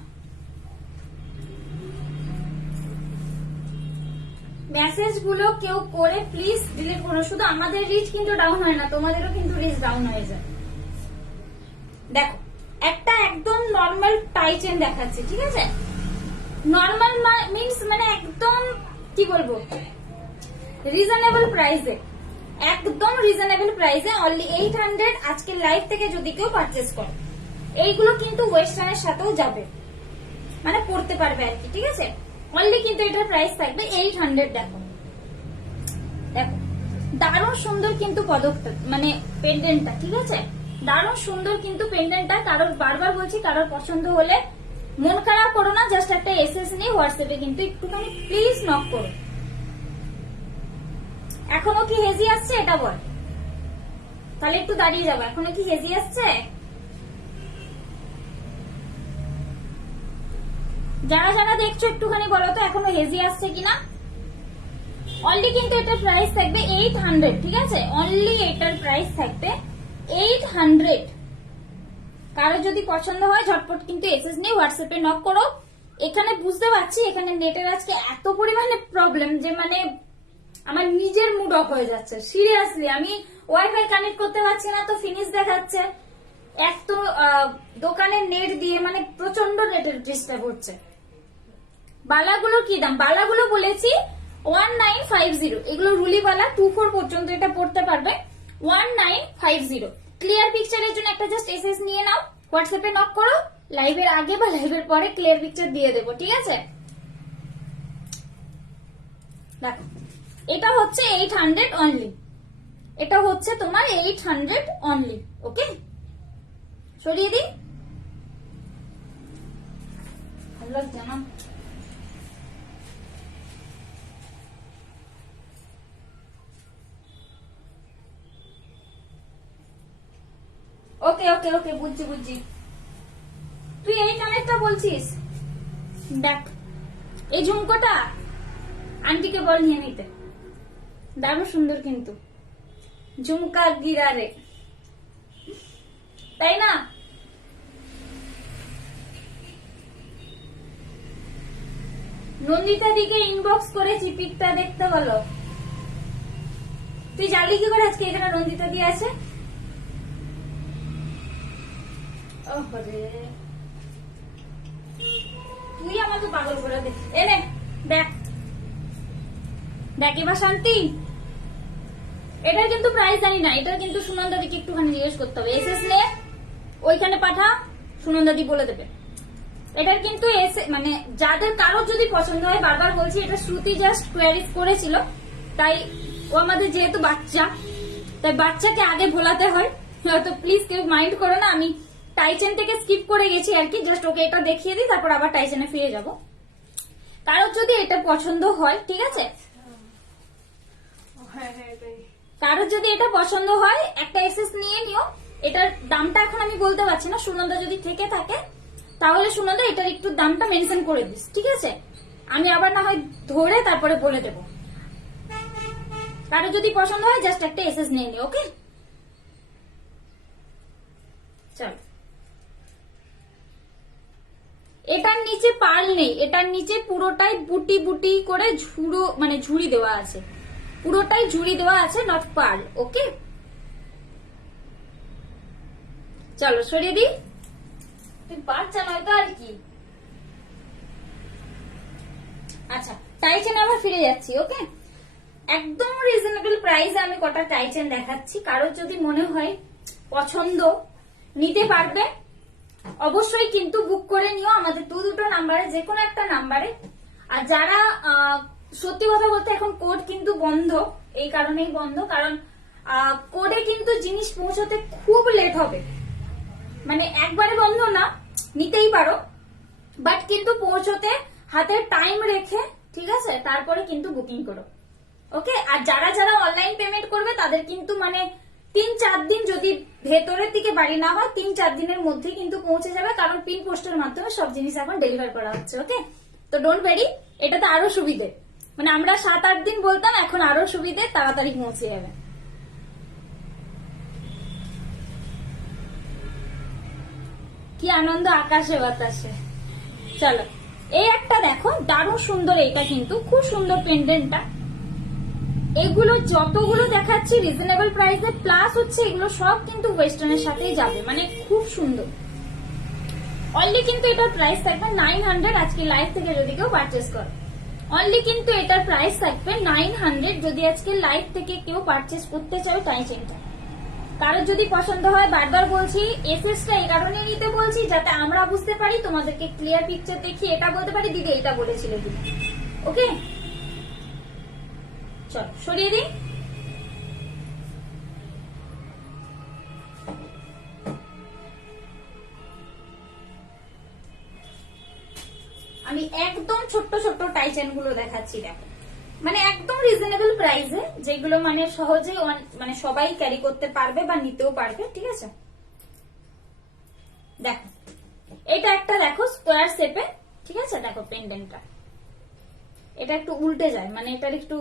মেসেজ গুলো কেউ করে প্লিজ ডিলিট করো। শুধু আমাদের রিচ কিন্তু ডাউন হয় না, তোমাদেরও কিন্তু রিচ ডাউন হয়ে যায়। দেখো একটা একদম নর্মাল টাই চেন দেখাচ্ছি, ঠিক আছে। নর্মাল মিন্স মানে একদম কি বলবো, রিজনেবল প্রাইসে, একদম রিজনেবল প্রাইসে, অনলি 800। আজকে লাইভ থেকে যদি কেউ পারচেস করে, এইগুলো কিন্তু ওয়েস্টার্নের সাথেও যাবে, মানে পড়তে পারবে আর কি, ঠিক আছে। অনলি কিন্তু এটার প্রাইস থাকবে 800। দেখো দেখো দারুণ সুন্দর কিন্তু পদকটা, মানে পেন্ডেন্টটা, ঠিক আছে, দারুণ সুন্দর কিন্তু পেন্ডেন্টটা। কারোর বারবার বলছি, কারোর পছন্দ হলে মন খারাপ করো না, জাস্ট একটা এসএস নিয়ে হোয়াটসঅ্যাপে কিন্তু একটুখানি প্লিজ নক করো। এখনো কি হেজি আসছে এটা বল, তাহলে একটু দাঁড়িয়ে যাবো। এখনো কি হেজি আসছে? যারা যারা দেখছো একটুখানি বলো তো এখনো হেজি আসছে কিনা। অনলি কিন্তু এটার প্রাইস থাকবে 800, ঠিক আছে, অনলি এটার প্রাইস থাকবে 800। কারো যদি পছন্দ হয় ঝটপট কিন্তু এসএস নিয়ে হোয়াটসঅ্যাপে নক করো, এখানে বুঝতে পারছি এখানে নেটের আজকে এত পরিমাণে প্রবলেম যে মানে আমার নিজের মুড অফ হয়ে যাচ্ছে। সিরিয়াসলি আমি ওয়াইফাই কানেক্ট করতে পারছি না, তো ফিনিশ দেখাচ্ছে। এক তো দোকানের নেট দিয়ে মানে প্রচন্ড নেটের ডিস্টার্ব হচ্ছে। বালাগুলোর কি দাম? বালাগুলো বলেছি 1950, এগুলো রুলি বালা 24 পর্যন্ত এটা পড়তে পারবে 1950। ক্লিয়ার পিকচারের জন্য একটা জাস্ট এসএস নিয়ে নাও, হোয়াটসঅ্যাপে নক করো, লাইভের আগে বা লাইভের পরে ক্লিয়ার পিকচার দিয়ে দেবো, ঠিক আছে? দেখো এটা হচ্ছে 800 অনলি, এটা হচ্ছে তোমার 800 অনলি। ওকে, সরিয়ে দিই, ভালো লাগছে না? ওকে ওকে ওকে, বুঝছি বুঝছি। তুই এই কানেরটা বলছিস? দেখ এই ঝুমকোটা আন্টিকে বল নিয়ে নিতে, দারুণ সুন্দর কিন্তু ঝুমকা গিরারে, তাই না? নন্দিতা দিকে ইনবক্স করেছি, পিকটা দেখতে বলো। তুই জানলি কি করে আজকে এখানে নন্দিতা দিয়ে আছে? তুই আমাকে পাগল করে দে। এনে দেখ দেখ, এবার শান্তি। এটার কিন্তু প্রাইস জানি না, এটার কিন্তু সুনন্দা দিকে একটুখানি জিজ্ঞেস করতে হবে। এসএস নে, ওইখানে পাঠা, সুনন্দা দি বলে দেবে। এটার কিন্তু মানে যাদের কারোর যদি পছন্দ হয়, বারবার বলছি এটা শ্রুতি জাস্ট কোয়ারিজ করেছিল, তাই ও আমাদের যেহেতু বাচ্চা, তাই বাচ্চাকে আগে ভোলাতে হয়। তো প্লিজ কেউ মাইন্ড করো না, আমি টাইচেন থেকে স্কিপ করে গেছি আর কি, জাস্ট ওকে এটা দেখিয়ে দিই, তারপর আবার টাইচেনে ফিরে যাব। কারোর যদি এটা পছন্দ হয়, ঠিক আছে, কারোর যদি এটা পছন্দ হয় একটা এসএস নিয়ে নিও। এটার দামটা এখন আমি বলতে পারছি না, সুনন্দা যদি থেকে থাকে তাহলে সুনন্দা এটার একটু দামটা মেনশন করে দিস, ঠিক আছে? আমি আবার না হয় ধরে তারপরে বলে দেব। কারোর যদি পছন্দ হয় জাস্ট একটা এসএস নিয়ে নিও, ওকে? চল, এটার নিচে পাল নেই, এটার নিচে পুরোটাই বুটি বুটি করে ঝুড়ো মানে ঝুড়ি দেওয়া আছে, পুরোটাই ঝুড়ি দেওয়া আছে, নট পাল। ওকে, চলো সরিয়ে দিই, তুই বাচ্চা নয় তো আর কি। আচ্ছা, টাইচেন আবার ফিরে যাচ্ছি। ওকে, একদম রিজনেবল প্রাইসে আমি কটা টাইচেন দেখাচ্ছি। কারোর যদি মনে হয় পছন্দ, নিতে পারবে, অবশ্যই কিন্তু বুক করে নিও আমাদের দুটো নাম্বারে, যে কোনো একটা নাম্বারে। আর যারা সত্যি কথা বলতে এখন কোড কিন্তু বন্ধ, এই কারণেই বন্ধ, কারণ কোডে কিন্তু জিনিস পৌঁছতে খুব লেট হবে। মানে একবারে বন্ধ না, নিতেই পারো, বাট কিন্তু পৌঁছতে হাতে টাইম রেখে, ঠিক আছে, তারপরে কিন্তু বুকিং করো। ওকে, আর যারা যারা অনলাইন পেমেন্ট করবে তাদের কিন্তু মানে 3-4 দিন, যদি ভেতরের দিকে বাড়ি না হয় 3-4 দিনের মধ্যে কিন্তু পৌঁছে যাবে, কারণ পিন পোস্টের মাধ্যমে সব জিনিস এখন ডেলিভার করা হচ্ছে। ওকে, তো ডোন্ট ভেরি, এটা তো আরো সুবিধে, মানে আমরা 7-8 দিন বলতাম, এখন আরো সুবিধে, তাড়াতাড়ি পৌঁছে যাবে। কি আনন্দ আকাশে বাতাসে। চলো, এই একটা দেখো, দারুণ সুন্দর, এটা কিন্তু খুব সুন্দর পেন্ডেন্টটা। এগুলো যতগুলো দেখাচ্ছি রিজনেবল প্রাইসে, প্লাস হচ্ছে এগুলো সব কিন্তু ওয়েস্টার্নের সাথেই যাবে, মানে খুব সুন্দর। অনলি কিন্তু এটার প্রাইস থাকবে 900, আজকে লাইভ থেকে যদি কেউ পারচেস করে। অনলি কিন্তু এটার প্রাইস থাকবে 900, যদি আজকে লাইভ থেকে কেউ পারচেস করতে চাও টাইচেনটা। কারোর যদি পছন্দ হয়, বারবার বলছি এসএসটা এই কারণে নিতে বলছি যাতে আমরা বুঝতে পারি, তোমাদেরকে ক্লিয়ার পিকচার দেখিয়ে এটা বলতে পারি দিদি এটা বলেছিলে দিদি। ওকে, চল সরিয়ে দিই। আমি একদম ছোট্ট ছোট্ট টাইচেন গুলো দেখাচ্ছি, দেখো, মানে একদম রিজনেবল প্রাইসে, যেগুলো মানে সহজেই মানে সবাই ক্যারি করতে পারবে বা নিতেও পারবে, ঠিক আছে? দেখো, এটা একটা দেখো স্কোয়ার শেপে, ঠিক আছে? দেখো পেন্ডেন্টটা, এটা একটু উল্টে যায়, মানে এটার একটু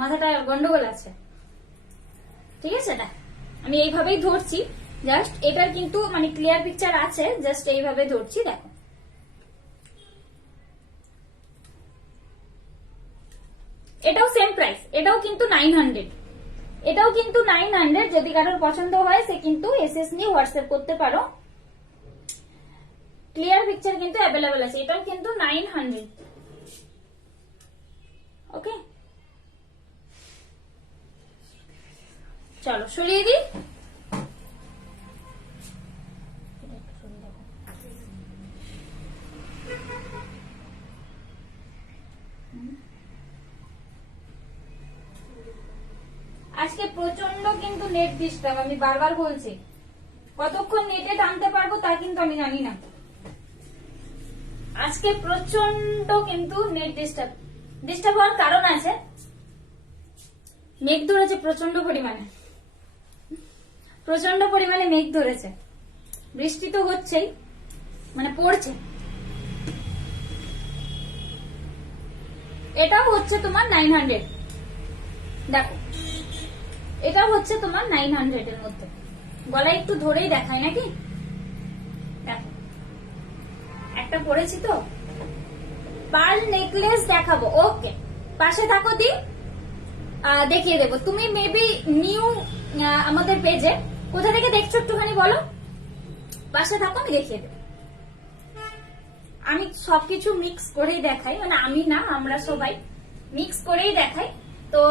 মাথাটা গন্ডগোল আছে, ঠিক আছে? দেখ, আমি এইভাবেই ধরছি, জাস্ট এটার কিন্তু মানে ক্লিয়ার পিকচার আছে, জাস্ট এইভাবে ধরছি, দেখো এটাও সেম প্রাইস, এটাও কিন্তু 900, এটাও কিন্তু 900। যদি কারোর পছন্দ হয় সে কিন্তু এসএস নিয়ে হোয়াটসঅ্যাপ করতে পারো। ক্লিয়ার পিকচার কিন্তু অ্যাভেলেবেল আছে, এটাও কিন্তু 900। ওকে, চলো সরিয়ে দিই। আজকে প্রচন্ড কিন্তু নেট ডিস্টার্ব, আমি বারবার বলছি। কতক্ষণ নেটে টানতে পারবো তা কিন্তু আমি জানি না। আজকে প্রচন্ড কিন্তু নেট ডিস্টার্ব হওয়ার কারণ আছে, মেঘ ধরেছে প্রচন্ড পরিমাণে মেঘ ধরেছে, বৃষ্টি তো হচ্ছেই, মানে পড়ছে। এটাও হচ্ছে তোমার 900, দেখো এটাও হচ্ছে তোমার 900 এর মধ্যে। গলায় একটু ধরেই দেখায় নাকি, দেখো একটা পরেছি তো। পার্ল নেকলেস দেখাবো, ওকে পাশে থাকো দি, দেখিয়ে দেবো। তুমি মেবি নিউ আমাদের পেজে, কোথা থেকে দেখছো একটুখানি বলো, পাশে থাকো আমি দেখিয়ে দেবো। আমি সবকিছু মিক্স করেই দেখাই, মানে আমি না, আমরা সবাই মিক্স করেই দেখাই। তো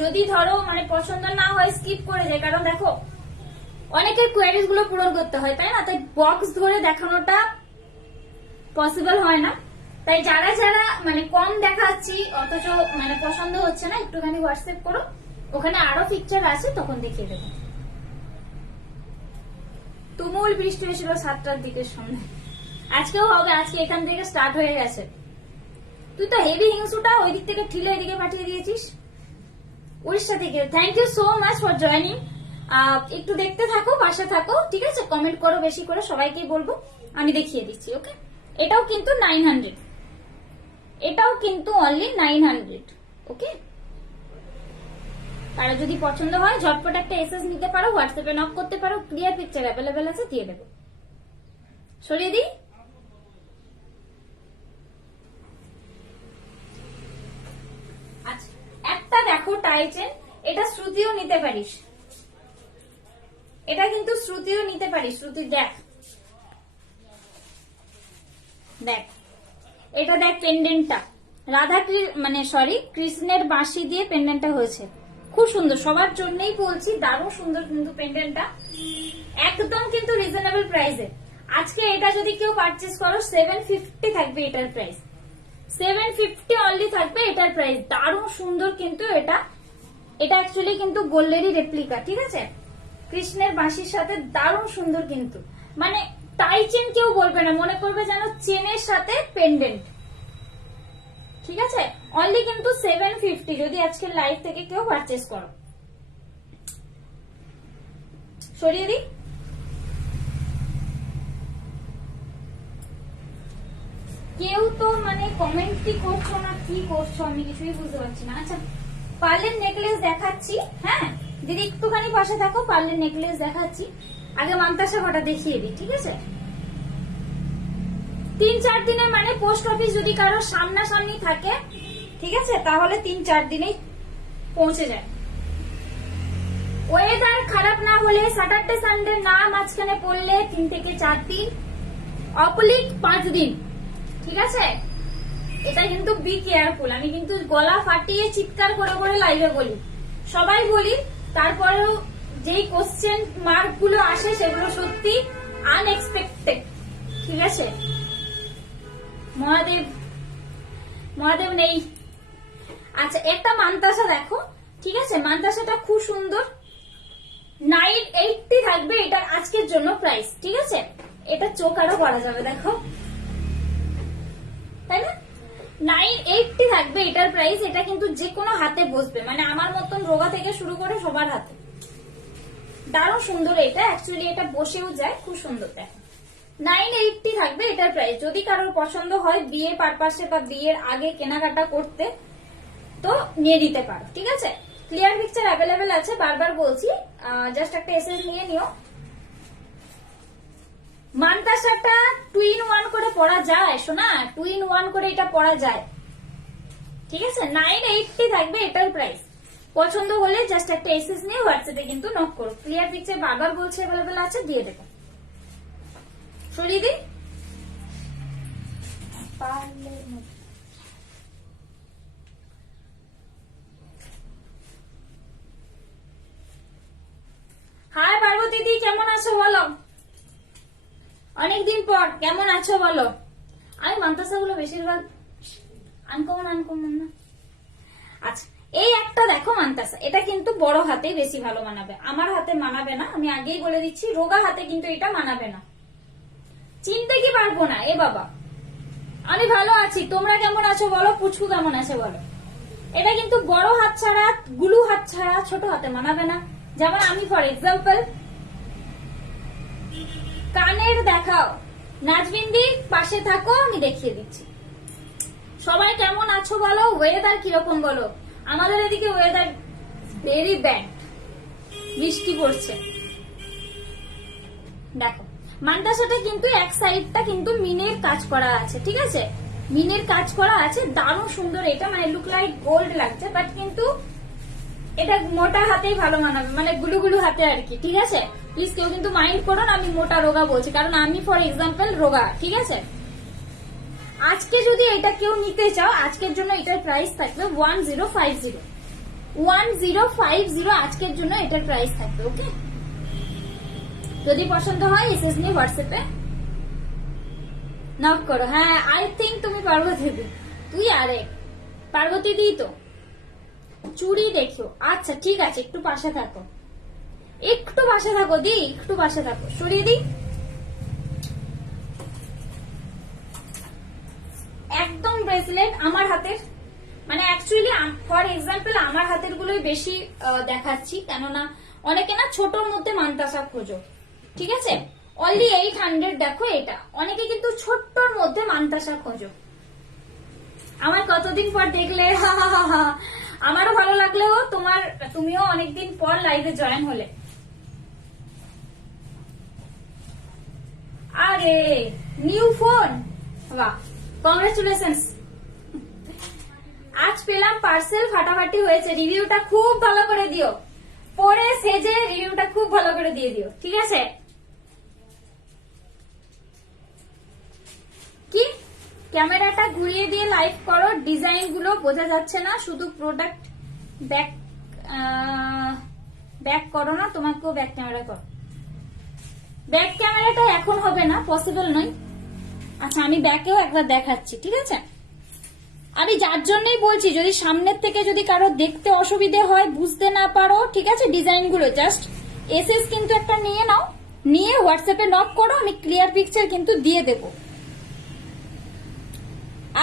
যদি ধরো মানে পছন্দ না হয় স্কিপ করে যায়, কারণ দেখো অনেকের কোয়ারিজ গুলো পূরণ করতে হয়, তাই না? তাই বক্স ধরে দেখানোটা পসিবল হয় না। তাই যারা যারা মানে কম দেখাচ্ছি অথচ মানে পছন্দ হচ্ছে না, একটুখানি হোয়াটসঅ্যাপ করো, ওখানে আরো পিকচার আছে, তখন দেখিয়ে দেবো। তুমুল বৃষ্টি হয়েছিল 7টার দিকের সময়, আজকেও হবে, আজকে এখান থেকে স্টার্ট হয়ে গেছে। তুই তো হেভি হিংসুটা ওই দিক থেকে ঠিলে এদিকে পাঠিয়ে দিয়েছিস উড়িষ্যা থেকে। Thank you so much for joining. একটু দেখতে থাকো, পাশে থাকো, ঠিক আছে? কমেন্ট করো বেশি করে, সবাইকে বলবো, আমি দেখিয়ে দিচ্ছি। ওকে, এটাও কিন্তু 900, এটাও কিন্তু অনলি 900। ওকে, তারা যদি পছন্দ হয় ঝটপট একটা এসএস নিতে পারো, হোয়াটসঅ্যাপে নক করতে পারো, ক্লিয়ার পিকচার অ্যাভেলেবেল আছে, দিয়ে দেবো। সরিয়ে দিই। আচ্ছা, একটা দেখো টাই চেন, এটা শ্রুতিও নিতে পারিস, এটা কিন্তু শ্রুতিও নিতে পারিস। শ্রুতি দেখ, দেখ এটা দেখ, পেন্ডেন্টটা রাধা মানে সরি কৃষ্ণের বাঁশি দিয়ে পেন্ডেন্টটা হয়েছে, খুব সুন্দর। সবার জন্যই বলছি, দারুণ সুন্দর কিন্তু পেন্ডেন্টটা, একদম কিন্তু রিজনেবল প্রাইসে। আজকে এটা যদি কেউ পারচেজ করো 750 থাকবে এটার প্রাইস, 750 অনলি থাকবে এটার প্রাইস। দারুণ সুন্দর কিন্তু এটা, এটা অ্যাকচুয়ালি কিন্তু গোল্ডেরই রেপ্লিকা, ঠিক আছে? কৃষ্ণের বাঁশির সাথে দারুণ সুন্দর কিন্তু, মানে টাই চেন কেউ বলবে না, মনে করবে যেন চেনের সাথে পেন্ডেন্ট, ঠিক আছে? অনলি কিন্তু 750 যদি আজকে লাইভ থেকে কেউ পারচেজ করো। সরিয়ে দিই। কেউ তো মানে কমেন্টই করছো না, কি করছো আমি কিছুই বুঝতে পারছি না। আচ্ছা, পার্লের নেকলেস দেখাচ্ছি, হ্যাঁ দিদি একটুখানি পাশে থাকো, পার্লের নেকলেস দেখাচ্ছি। আগে মান্তাসা কটা দেখিয়ে দিই, ঠিক আছে? 3-4 দিনে, মানে পোস্ট অফিস যদি কারো সামনাসামনি থাকে, ঠিক আছে, তাহলে 3-4 দিনেই পৌঁছে যায়। ওয়েদার খারাপ না হলে, স্যাটারডে সানডে না মাঝখানে পড়লে 3 থেকে 4 দিন, অপলিক 5 দিন, ঠিক আছে? এটা কিন্তু বি কেয়ারফুল। আমি কিন্তু গলা ফাটিয়ে চিৎকার করে করে লাইভে বলি, সবাই বলি, তারপরেও যেই কোশ্চেন মার্ক গুলো আসে সেগুলো সত্যি আনএক্সপেক্টেড, ঠিক আছে? মহাদেব নেই। আচ্ছা, একটা মান্তাসা দেখো, ঠিক আছে? মান্তাসাটা খুব সুন্দর, 980 থাকবে এটা আজকের জন্য প্রাইস, ঠিক আছে? এটা চোখ আরো করা যাবে, দেখো, তাই না? 980 থাকবে এটার প্রাইস। এটা কিন্তু যে কোনো হাতে বসবে, মানে আমার মতন রোগা থেকে শুরু করে সবার হাতে। দারুণ সুন্দর এটা, অ্যাকচুয়ালি এটা বসেও যায়, খুব সুন্দর। দেখো 980 থাকবে এটার প্রাইস। যদি কারোর পছন্দ হয় বিয়ের পারপাসে বা বিয়ের আগে কেনাকাটা করতে, তো নিয়ে নিতে পারো, ঠিক আছে? ক্লিয়ার পিকচার অ্যাভেলেবেল আছে, বারবার বলছি, জাস্ট একটা এসএস নিয়ে নিও। মান্তাসাটা 2 in 1 করে পরা যায়, শোনা, 2 in 1 করে এটা পরা যায়। ঠিক আছে, 980 থাকবে এটার প্রাইস। পছন্দ হলে জাস্ট একটা এসএস নিয়ে হোয়াটসঅ্যাপে কিন্তু নক করো। ক্লিয়ার পিকচার বারবার বলছে অ্যাভেলেবেল আছে, দিয়ে দেবো। সরিয়ে দিই। হাই পার্বতী দি, কেমন আছো বলো? অনেকদিন পর, কেমন আছো বলো? আমি মান্তাসা গুলো বেশিরভাগ আনকমন না। আচ্ছা, এই একটা দেখো মান্তাসা, এটা কিন্তু বড় হাতে বেশি ভালো মানাবে, আমার হাতে মানাবে না, আমি আগেই বলে দিচ্ছি। রোগা হাতে কিন্তু এটা মানাবে না। চিনতে কি পারবো না এ বাবা। আমি ভালো আছি, তোমরা কেমন আছো বলো? পুচকু কেমন আছে বলো? এটা কিন্তু বড় হাত ছাড়া, গুলু হাত ছাড়া ছোট হাতে মানাবে না। যেমন আমি ফর এক্সাম্পল কানের দেখাও, নাজবিন্দি পাশে থাকো, আমি দেখিয়ে দিচ্ছি। সবাই কেমন আছো বলো? ওয়েদার কিরকম বলো? আমাদের এদিকে ওয়েদার ভেরি ব্যাড, বৃষ্টি পড়ছে। দেখো মান্তাসাটা কিন্তু এক সাইডটা কিন্তু মিনের কাজ করা আছে, ঠিক আছে, মিনের কাজ করা আছে, দারুণ সুন্দর। এটা মানে লুক লাইক গোল্ড লাগছে, বাট কিন্তু এটা মোটা হাতেই ভালো মানাবে, মানে গুলু গুলু হাতে আর কি, ঠিক আছে। প্লিজ কেউ কিন্তু মাইন্ড করো না আমি মোটা রোগা বলছি, কারণ আমি ফর এক্সাম্পল রোগা, ঠিক আছে। আজকে যদি এটা কেউ নিতে চাও, আজকের জন্য এটার প্রাইস থাকবে 1050। 1050 আজকের জন্য এটার প্রাইস থাকবে, ওকে। যদি পছন্দ হয় এসএস নিয়ে হোয়াটসঅ্যাপে নক করো। হ্যাঁ, আই থিঙ্ক তুমি পার্বতী দি, তুই আরে পার্বতী দি তো। চুড়ি দেখো, আচ্ছা ঠিক আছে, একটু পাশে থাকো, একটু পাশে থাকো দি, একটু পাশে থাকো। সরিয়ে দিই। একদম ব্রেসলেট আমার হাতের, মানে অ্যাকচুয়ালি ফর এক্সাম্পল আমার হাতের গুলোই বেশি দেখাচ্ছি, কেননা অনেকে না ছোটর মধ্যে মান্তাসা খোঁজো, ঠিক আছে। অনলি 800 দেখো এটা, অনেকে কিন্তু ছোট্টর মধ্যে মান্তাসা খোঁজো। আমার কতদিন পর দেখলে, আমারও ভালো লাগলেও তুমিও অনেকদিন পর লাইভে জয়েন হলে। আরে নিউ ফোন, বাহ, কংগ্রেচুলেশনস। আজ পেলাম পার্সেল, ফাটাফাটি হয়েছে। রিভিউটা খুব ভালো করে দিও, পরে সেজে রিভিউটা খুব ভালো করে দিয়ে দিও, ঠিক আছে। কি ক্যামেরাটা ঘুরিয়ে দিয়ে লাইভ করো, ডিজাইন গুলো বোঝা যাচ্ছে না, শুধু প্রোডাক্ট ব্যাক করো না, তোমাকেও ব্যাক ক্যামেরা করো। ব্যাক ক্যামেরাটা এখন হবে না, পসিবল নয়। আচ্ছা, আমি ব্যাকেও একবার দেখাচ্ছি, ঠিক আছে। আমি যার জন্যই বলছি, যদি সামনের থেকে যদি কারো দেখতে অসুবিধে হয়, বুঝতে না পারো, ঠিক আছে, ডিজাইন গুলো জাস্ট এসএস কিন্তু একটা নিয়ে নাও, নিয়ে হোয়াটসঅ্যাপে নক করো, আমি ক্লিয়ার পিকচার কিন্তু দিয়ে দেব।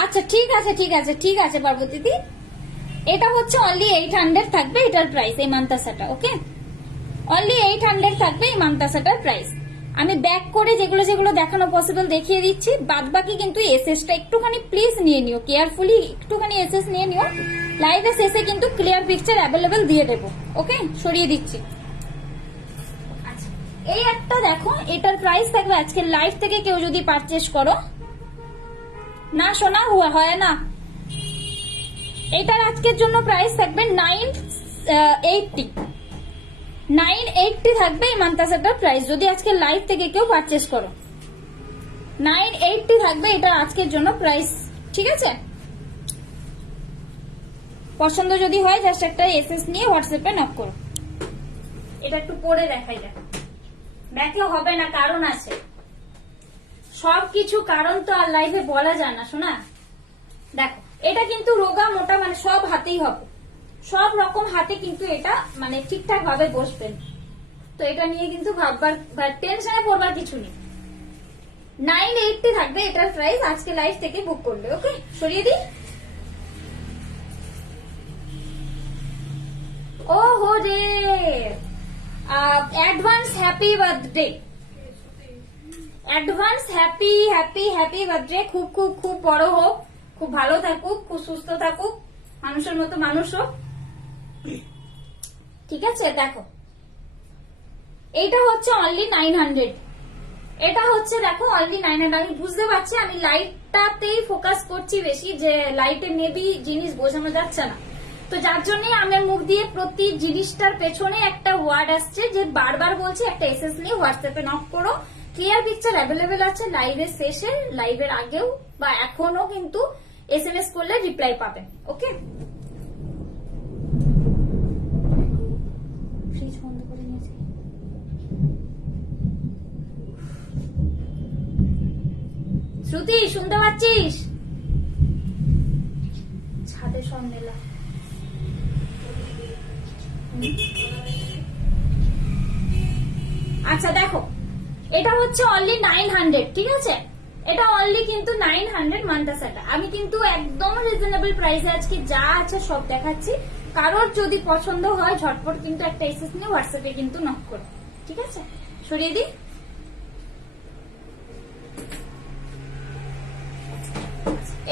আচ্ছা ঠিক আছে ঠিক আছে ঠিক আছে পার্বতী দি, এটা হচ্ছে অনলি 800 থাকবে এটার প্রাইস, এই মান্তাসাটা, ওকে। অনলি 800 থাকবে এই মান্তাসাটার প্রাইস। আমি ব্যাক করে যেগুলো যেগুলো দেখানো পসিবল দেখিয়ে দিচ্ছি, বাদ বাকি কিন্তু এসএসটা একটুখানি প্লিজ নিয়ে নিও, কেয়ারফুলি একটুখানি এসএস নিয়ে নিও। লাইভে শেষে কিন্তু ক্লিয়ার পিকচার অ্যাভেলেবেল দিয়ে দেবো, ওকে। সরিয়ে দিচ্ছি। আচ্ছা, এই একটা দেখো, এটার প্রাইস থাকবে আজকে লাইভ থেকে কেউ যদি পারচেস করো, না শোনা হয় না, এটার আজকের জন্য প্রাইস থাকবে 980। 980 থাকবে এই মান্তাসাটার প্রাইস, যদি আজকে লাইভ থেকে কেউ পারচেস করো। 980 থাকবে এটা আজকের জন্য প্রাইস, ঠিক আছে। পছন্দ যদি হয় জাস্ট একটা এসএস নিয়ে হোয়াটসঅ্যাপে নক করো। এটা একটু পরে দেখাই, দেখো ব্যাকে হবে না, কারণ আছে, সবকিছু কারণ তো আর লাইভে বলা যায় না শোনা। দেখো এটা কিন্তু রোগা মোটা মানে সব হাতেই হবে, সব রকম হাতে কিন্তু এটা মানে ঠিকঠাক ভাবে বসবে, তো এটা নিয়ে কিন্তু ভাববার টেনশনে পড়বার কিছু নেই। 980 থাকবে এটার প্রাইস আজকে লাইভ থেকে বুক করলে, ওকে। সরিয়ে দিই। ও হো রে, advance happy birthday, advance happy happy happy birthday. খুব খুব খুব বড় হোক, খুব ভালো থাকুক, খুব সুস্থ থাকুক, মানুষের মতো মানুষ হোক, ঠিক আছে। দেখো এইটা হচ্ছে অনলি 900, এটা হচ্ছে দেখো অনলি 900। আমি বুঝতে পারছি, আমি লাইটটাতেই ফোকাস করছি বেশি, যে লাইটে মেবি জিনিস বোঝানো যাচ্ছে না, তো যার জন্য আমার মুখ দিয়ে প্রতি জিনিসটার পেছনে একটা ওয়ার্ড আসছে, যে বারবার বলছি একটা এসএস নিয়ে হোয়াটসঅ্যাপে নক করো। ক্লিয়ার পিকচার অ্যাভেলেবেল আছে লাইভের শেষে, লাইভের আগেও বা এখনো কিন্তু এসএমএস করলে রিপ্লাই পাবেন। ওকে, ফ্রিজ বন্ধ করে নিয়েছি। শ্রুতি শুনতে পাচ্ছিস? ছাদে সব মেলা। আচ্ছা দেখো, এটা হচ্ছে অনলি 900, ঠিক আছে? এটা অনলি কিন্তু 900 মান্তাসাটা। আমি কিন্তু একদম রিজনেবল প্রাইসে আজকে যা আছে সব দেখাচ্ছি। কারোর যদি পছন্দ হয় ঝটপট কিন্তু একটা এসএস নিয়ে হোয়াটসঅ্যাপে কিন্তু নক করো, ঠিক আছে? সরিয়ে দিই।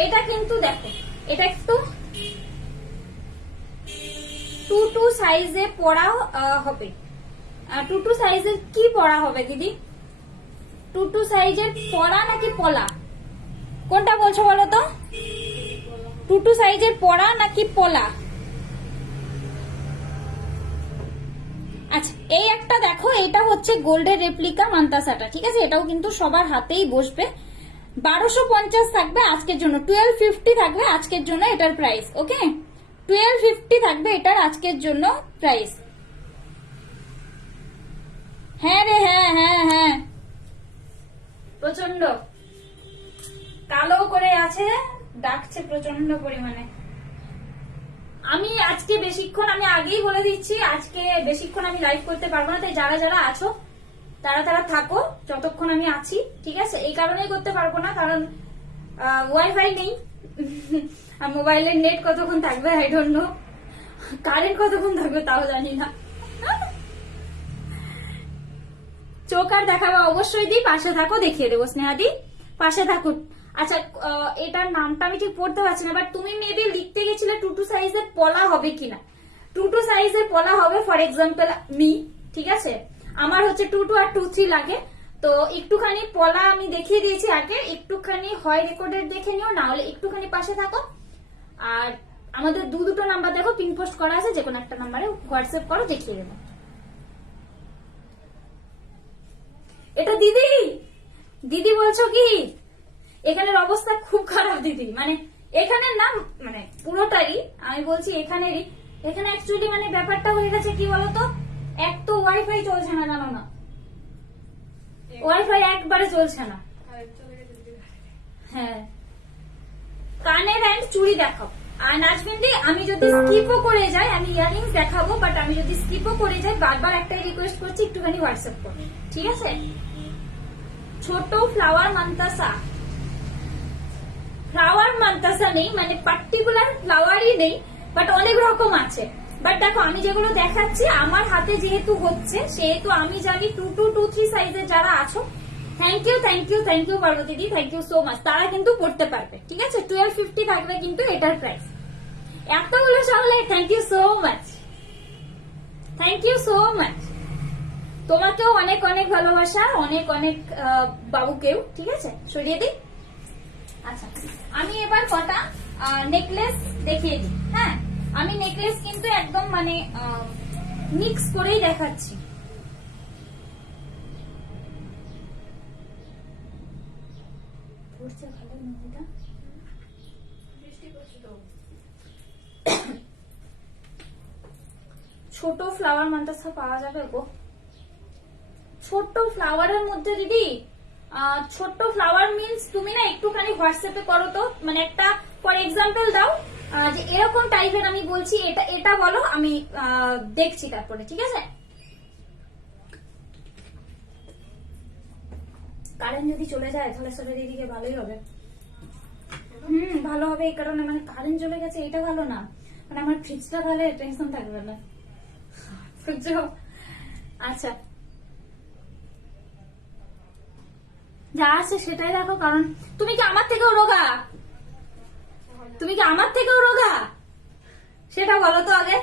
এটা কিন্তু দেখো, এটা একটু 2 সাইজে পড়া হবে। 2 সাইজের কি পড়া হবে দিদি? 2 সাইজের পড়া নাকি পলা, কোনটা বলছো বলো তো? 2 সাইজের পড়া নাকি পলা? আচ্ছা, এই একটা দেখো, এটা হচ্ছে গোল্ডের রেপ্লিকা মান্তাসাটা, ঠিক আছে? এটাও কিন্তু সবার হাতেই বসবে। 1250 থাকবে আজকের জন্য, 1250 থাকবে আজকের জন্য এটার প্রাইস। ওকে, 1250 থাকবে এটার আজকের জন্য প্রাইস। হ্যাঁ রে, হ্যাঁ হ্যাঁ হ্যাঁ, প্রচন্ড কালো করে আছে, ডাকছে প্রচন্ড পরিমাণে। আমি আজকে বেশিক্ষণ, আমি আগেই বলে দিচ্ছি, আজকে বেশিক্ষণ আমি লাইভ করতে পারবো না, তাই যারা যারা আছো তারা থাকো যতক্ষণ আমি আছি, ঠিক আছে? এই কারণেই করতে পারবো না, কারণ ওয়াইফাই নেই আর মোবাইলের নেট কতক্ষণ থাকবে আই ডোন্ট নো, কারেন্ট কতক্ষণ থাকবে তাও জানি না। চোখ আর দেখাবো অবশ্যই দিই, পাশে থাকো, দেখিয়ে দেবো স্নেহাদি, পাশে থাকো। আচ্ছা, এটার নামটা আমি ঠিক পড়তে পারছি না, বাট তুমি মেবি লিখতে গেছিলে 2 সাইজের পলা হবে কিনা। 2 সাইজের পলা হবে, ফর এক্সাম্পল মি, ঠিক আছে? আমার হচ্ছে 2 আর 2 লাগে, তো একটুখানি পলা আমি দেখিয়ে দিয়েছি আগে, একটুখানি হয় রেকর্ডেড দেখে নিও, না হলে একটুখানি পাশে থাকো। আর আমাদের দুটো নাম্বার দেখো পিন পোস্ট করা আছে, যে কোনো একটা নাম্বারে হোয়াটসঅ্যাপ করো, দেখিয়ে দেবো। এটা দিদি, দিদি বলছো কি? এখানের অবস্থা খুব খারাপ দিদি, মানে এখানের নাম মানে পুরোটারই আমি বলছি এখানেরই। এখানে অ্যাকচুয়ালি মানে ব্যাপারটা হয়ে গেছে কি বলতো, এক তো ওয়াইফাই চলছে না, জানো না, ওয়াইফাই একবারে চলছে না। হ্যাঁ, কানের অ্যান্ড চুড়ি দেখাও। আর নাচবিন্দি আমি যদি স্কিপও করে যাই, আমি ইয়ারিংস দেখাবো, বাট আমি যদি স্কিপও করে যাই বারবার একটাই রিকোয়েস্ট করছি, একটুখানি হোয়াটসঅ্যাপ করো, ঠিক আছে? ছোট ফ্লাওয়ার মান্তাসা, ফ্লাওয়ার মান্তাসা নেই, মানে পার্টিকুলার ফ্লাওয়ারই নেই, বাট অনেক রকম আছে। বাট দেখো, আমি যেগুলো দেখাচ্ছি আমার হাতে যেহেতু হচ্ছে, সেহেতু আমি জানি 2 সাইজের যারা আছো, thank you thank you thank you Parvati di, thank you so much, তারা কিন্তু পড়তে পারবে, ঠিক আছে? 1250 থাকবে কিন্তু এটার প্রাইস। এতগুলো সবাই thank you so much, thank you so much. তোমাকেও অনেক অনেক ভালোবাসা, অনেক অনেক বাবুকেও, ঠিক আছে? সরিয়ে দিই। আচ্ছা, আমি এবার কটা নেকলেস দেখিয়ে দিই। হ্যাঁ, আমি নেকলেস কিন্তু একদম মানে মিক্স করেই দেখাচ্ছি। ছোট ফ্লাওয়ার মান্তাসা পাওয়া যাবে গো? ছোট ফ্লাওয়ারের মধ্যে দিদি, ছোট ফ্লাওয়ার মিন্স তুমি না একটুখানি হোয়াটসঅ্যাপে করো তো, মানে একটা ফর এক্সাম্পল দাও, যে এরকম টাইপের আমি বলছি, এটা এটা বলো, আমি দেখছি তারপরে, ঠিক আছে? কারেন্ট যদি চলে যায় তাহলে সেটা দিদিকে ভালোই হবে। ভালো হবে, এই কারণে মানে কারেন্ট চলে গেছে, এটা ভালো না, মানে আমার ফ্রিজটা তাহলে টেনশন থাকবে না। আচ্ছা, যা আছে সেটাই দেখো, কারণ তুমি কি আমার থেকেও রোগা? তুমি কি আমার থেকেও রোগা সেটা বলো তো আগে।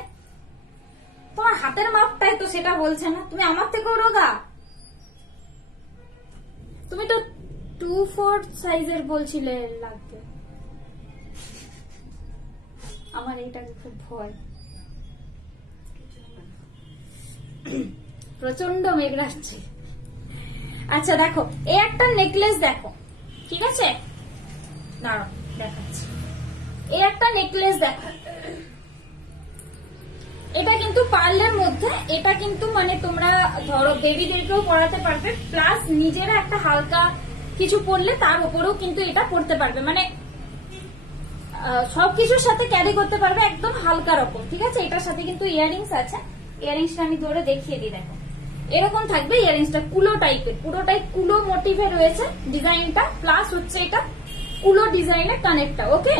তোমার হাতের মাপটাই তো সেটা বলছে না, তুমি আমার থেকেও রোগা। 2/4 সাইজের বলছিলে লাগবে। আমার এইটাকে খুব ভয়, প্রচন্ড মেঘ আসছে। আচ্ছা দেখো, এই একটা নেকলেস দেখো, ঠিক আছে, দাঁড়াও দেখাচ্ছি। এই একটা নেকলেস দেখো, এটা কিন্তু পার্লের মধ্যে, এটা কিন্তু মানে তোমরা ধরো বেবিদেরকেও পরাতে পারবে, প্লাস নিজেরা একটা হালকা কিছু পরলে তার উপরেও কিন্তু এটা পরতে পারবে, মানে সবকিছুর সাথে ক্যারি করতে পারবে, একদম হালকা রকম, ঠিক আছে। এটার সাথে কিন্তু ইয়াররিংস আছে, ইয়াররিংসটা আমি ধরে দেখিয়ে দিই, দেখো এরকম থাকবে ইয়াররিংসটা, কুলো টাইপের, পুরোটাই কুলো মোটিভে রয়েছে ডিজাইনটা, প্লাস হচ্ছে এটা কুলো ডিজাইনের কানেক্টটা, ওকে।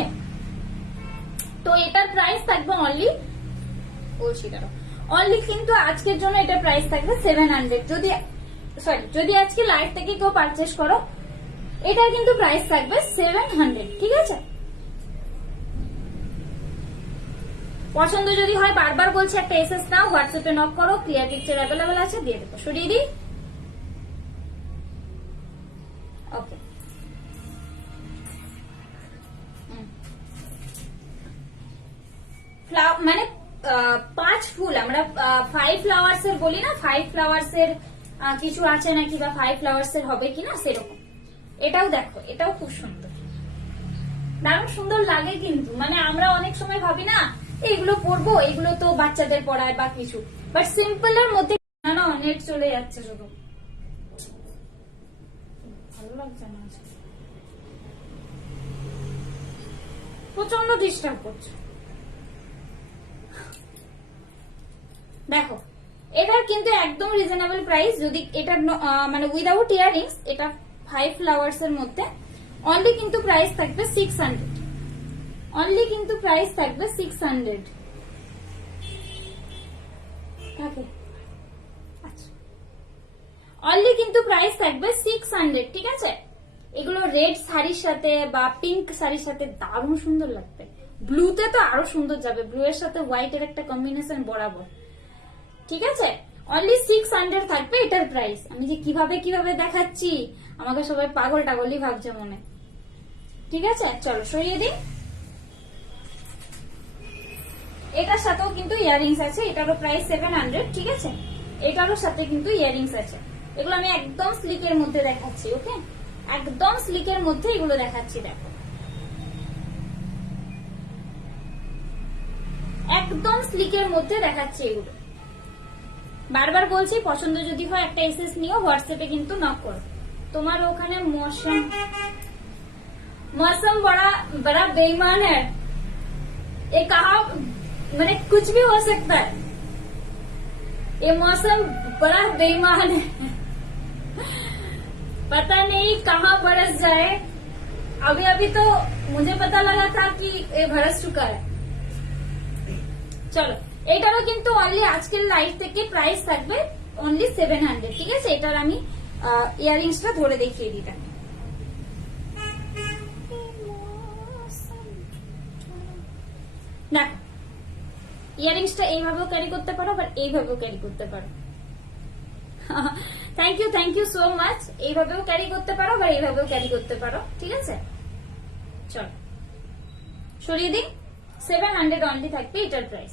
তো এটার প্রাইস থাকবে অনলি, বলছি দাঁড়ো, অনলি কিন্তু আজকের জন্য এটা প্রাইস থাকবে 700। যদি আজকে লাইভ থেকে কেউ পারচেস করো, এটার কিন্তু প্রাইস থাকবে 700, ঠিক আছে। পছন্দ যদি হয়, বারবার বলছি একটা এসএস নাও, হোয়াটসঅ্যাপে নক করো, ক্লিয়ার পিকচার অ্যাভেলেবেল আছে, দিয়ে দেবো, সরিয়ে দিই, ওকে। মানে 5 ফুল, আমরা 5 ফ্লাওয়ার্স এর বলি না, 5 ফ্লাওয়ার্স এর কিছু আছে নাকি, বা 5 ফ্লাওয়ার্স এর হবে কিনা সেরকম। এটাও দেখো, এটাও খুব সুন্দর, দারুণ সুন্দর লাগে কিন্তু, মানে আমরা অনেক সময় ভাবি না এগুলো পরবো, এগুলো তো বাচ্চাদের পড়ায় বা কিছু, বাট সিম্পল এর মধ্যে না, নেট চলে যাচ্ছে শুধু, ভালো লাগছে না, প্রচন্ড ডিস্টার্ব করছে। দেখো এটার কিন্তু একদম রিজনেবল প্রাইস, যদি এটা মানে উইদাউট ইয়াররিংস, এটা 5 ফ্লাওয়ার্স এর মধ্যে অনলি কিন্তু প্রাইস থাকবে 600, অনলি কিন্তু প্রাইস থাকবে 600, আচ্ছা অনলি কিন্তু প্রাইস থাকবে 600, ঠিক আছে। এগুলো রেড শাড়ির সাথে বা পিঙ্ক শাড়ির সাথে দারুণ সুন্দর লাগবে, ব্লুতে তো আরো সুন্দর যাবে, ব্লু এর সাথে হোয়াইট এর একটা কম্বিনেশন বরাবর, ঠিক আছে। অনলি 600 থাকবে এটার প্রাইস। আমি যে কিভাবে দেখাচ্ছি, আমাকে সবাই পাগল টাগলই ভাবছে মনে, ঠিক আছে। চলো সরিয়ে দিই। এটার সাথেও কিন্তু ইয়াররিংস আছে, এটারও প্রাইস 700, ঠিক আছে। এটারও সাথে কিন্তু ইয়াররিংস আছে, এগুলো আমি একদম স্লিকের মধ্যে দেখাচ্ছি, ওকে, একদম স্লিকের মধ্যে এগুলো দেখাচ্ছি, দেখো একদম স্লিকের মধ্যে দেখাচ্ছি এগুলো। বারবার বলছি, পছন্দ যদি হয় একটা এসএস নিও, হোয়াটসঅ্যাপে কিন্তু নক করো। তোমার ওখানে मौसम बड़ा बेईमान है, ये कहा मैंने कुछ भी हो सकता है, ये मौसम बड़ा बेईमान है, पता नहीं कहाँ बरस जाए। अभी तो मुझे पता लगा था कि ये बरस चुका है। চলো, এটারও কিন্তু অনলি আজকের লাইভ থেকে প্রাইস থাকবে অনলি 700, ঠিক আছে। এটার আমি ইয়াররিংসটা ধরে দেখিয়ে দিই, দেখো ইয়াররিংসটা এইভাবেও ক্যারি করতে পারো, আবার এইভাবেও ক্যারি করতে পারো। Thank you so much. এইভাবেও ক্যারি করতে পারো, আবার এইভাবেও ক্যারি করতে পারো, ঠিক আছে। চলো সরিয়ে দিই, 700 অনলি থাকবে এটার প্রাইস।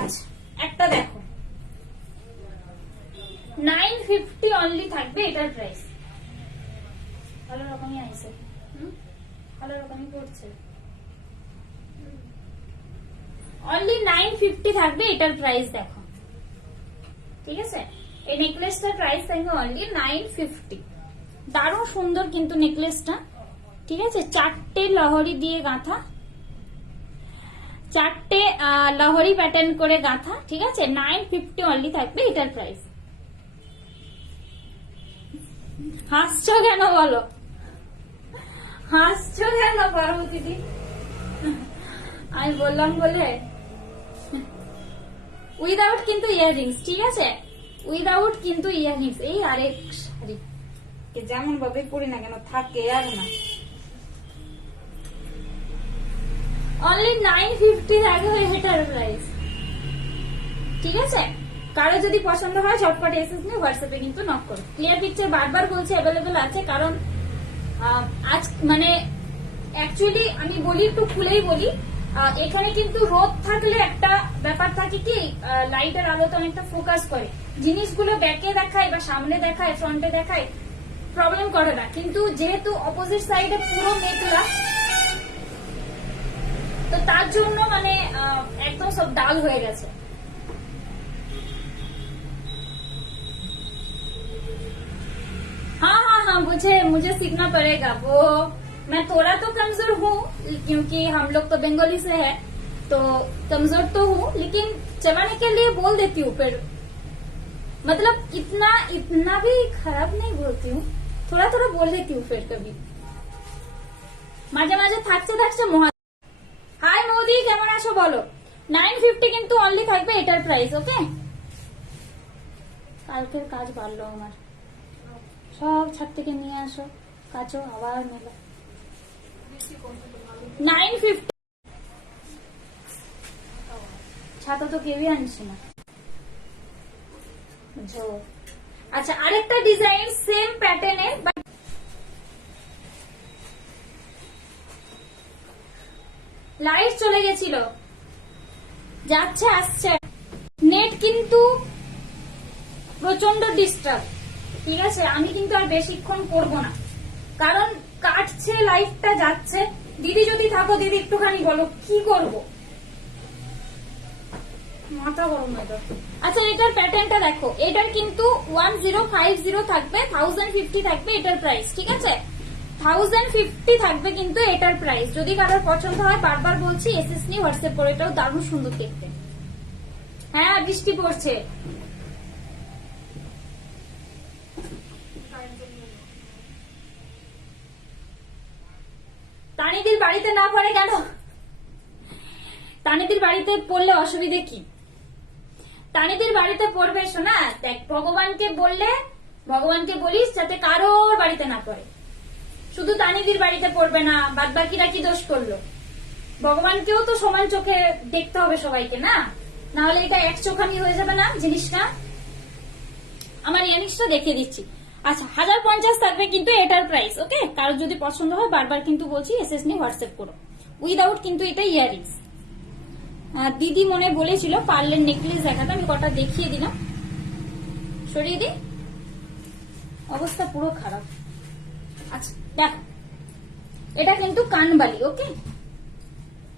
আচ্ছা একটা দেখো, 950 অনলি থাকবে এটার প্রাইস। ভালো রকমই আইছে, ভালো রকমই পড়ছে, অনলি 950 থাকবে এটার প্রাইস, দেখো ঠিক আছে। এই নেকলেসটার প্রাইস থাকবে অনলি 950, দারুণ সুন্দর কিন্তু নেকলেসটা, ঠিক আছে। 4টে লহরি দিয়ে গাঁথা, 4টে লহরি প্যাটার্ন করে গাঁথা, ঠিক আছে। 950 অনলি থাকবে এটার প্রাইস। হাসছো কেন বলো, হাসছো কেন পার্বতী দি? আমি বললাম বলে। উইদাউট কিন্তু ইয়াররিংস, ঠিক আছে, উইদাউট কিন্তু ইয়াররিংস। এই আরেক শাড়ি যেমন ভাবে পরি না কেন থাকে আর না, অনলি 950 থাকবে এটার প্রাইস। ঠিক আছে, কারো যদি পছন্দ হয় ঝটপট এসএস নিয়ে হোয়াটসঅ্যাপে কিন্তু নক করো। ক্লিয়ার পিকচার বারবার বলছি অ্যাভেলেবেল আছে, কারণ আজ মানে অ্যাকচুয়ালি আমি বলি, একটু খুলেই বলি, এখানে কিন্তু রোদ থাকলে একটা ব্যাপার থাকে কি, লাইটের আলোতে অনেকটা ফোকাস করে, জিনিসগুলো ব্যাকে দেখায় বা সামনে দেখায় ফ্রন্টে দেখায়, প্রবলেম করে না। কিন্তু যেহেতু অপোজিট সাইডে পুরো মেঘলা, তো তার জন্য মানে একদম সব ডাল হয়ে গেছে। हाँ हाँ हाँ, मुझे सीखना पड़ेगा वो। मैं थोड़ा तो कमजोर हूँ, क्योंकि हम लोग तो बंगाली से है, तो कमजोर तो हूँ, लेकिन चलाने के लिए बोल देती हूँ। फिर मतलब इतना भी खराब नहीं बोलती हूँ, थोड़ा थोड़ा बोल देती हूँ फिर कभी মাঝে মাঝে থাকছে মহা। হাই মোদি, কেমন আছো বলো। 950 কিন্তু অনলি থাকবে এটার প্রাইস। ওকে, কালকের কাজ বাড়লো আমার, সব ছাদ থেকে নিয়ে আসো, কাচো, আবার মেলা। 950 ছাতা তো কেউই আনছে না। আচ্ছা, আরেকটা ডিজাইন সেম প্যাটার্নের, বাট লাইট চলে গেছিল, যাচ্ছে আসছে, নেট কিন্তু প্রচন্ড ডিস্টার্ব। ঠিক আছে, আমি কিন্তু আর বেশিক্ষণ করব না, কারণ কাটছে, লাইটটা যাচ্ছে। দিদি যদি থাকো, দিদি একটুখানি বলো কি করব, মাথা গরম হয়ে যাবে। আচ্ছা, এটার প্যাটার্নটা দেখো, এটার কিন্তু 1050 থাকবে, 1050 থাকবে এটার প্রাইস। ঠিক আছে, 1050 থাকবে কিন্তু এটার প্রাইস। যদি কারোর পছন্দ হয়, বারবার বলছি এসএস নিয়ে হোয়াটসঅ্যাপ করে, এটাও দারুণ সুন্দর দেখতে। হ্যাঁ, বৃষ্টি পড়ছে। তানিদির বাড়িতে না পড়ে কেন? তানিদির বাড়িতে পড়লে অসুবিধে কি? তানিদির বাড়িতে পড়বে শোনা, দেখ, ভগবানকে বলিস যাতে কারোর বাড়িতে না পড়ে। শুধু তানিদির বাড়িতে পড়বে না, বাদ বাকিরা কি দোষ করলো? ভগবানকেও তো সমান চোখে দেখতে হবে সবাইকে, না? না হলে এটা এক চোখানি হয়ে যাবে না জিনিসটা। আমার জিনিসটা দেখিয়ে দিচ্ছি। আচ্ছা, 1050 থাকবে কিন্তু এটার প্রাইস। ওকে, কারোর যদি পছন্দ হয়, বারবার কিন্তু বলছি এসএস নিয়ে হোয়াটসঅ্যাপ করো। উইদাউট কিন্তু এটা ইয়ারিংস। দিদি মনে বলেছিল পার্লের নেকলেস দেখাতে, আমি কটা দেখিয়ে দিলাম। সরিয়ে দিই, অবস্থা পুরো খারাপ। আচ্ছা দেখ, এটা কিন্তু কানবালি। ওকে,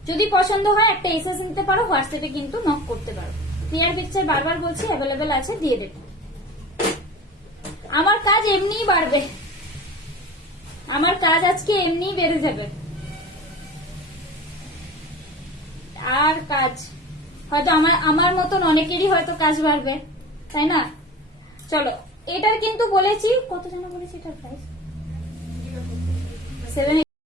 যদি পছন্দ হয় একটা এসএস নিতে পারো, হোয়াটসঅ্যাপে কিন্তু নক করতে পারো। ক্লিয়ার পিকচার বারবার বলছি অ্যাভেলেবেল আছে, দিয়ে দেবে। আমার কাজ এমনিই বাড়বে, আমার কাজ আজকে এমনিই বেড়ে যাবে। আর কাজ হয়তো আমার মতন অনেকেরই হয়তো কাজ বাড়বে, তাই না? চলো, এটার কিন্তু বলেছি, কত যেন বলেছি এটার প্রাইস 7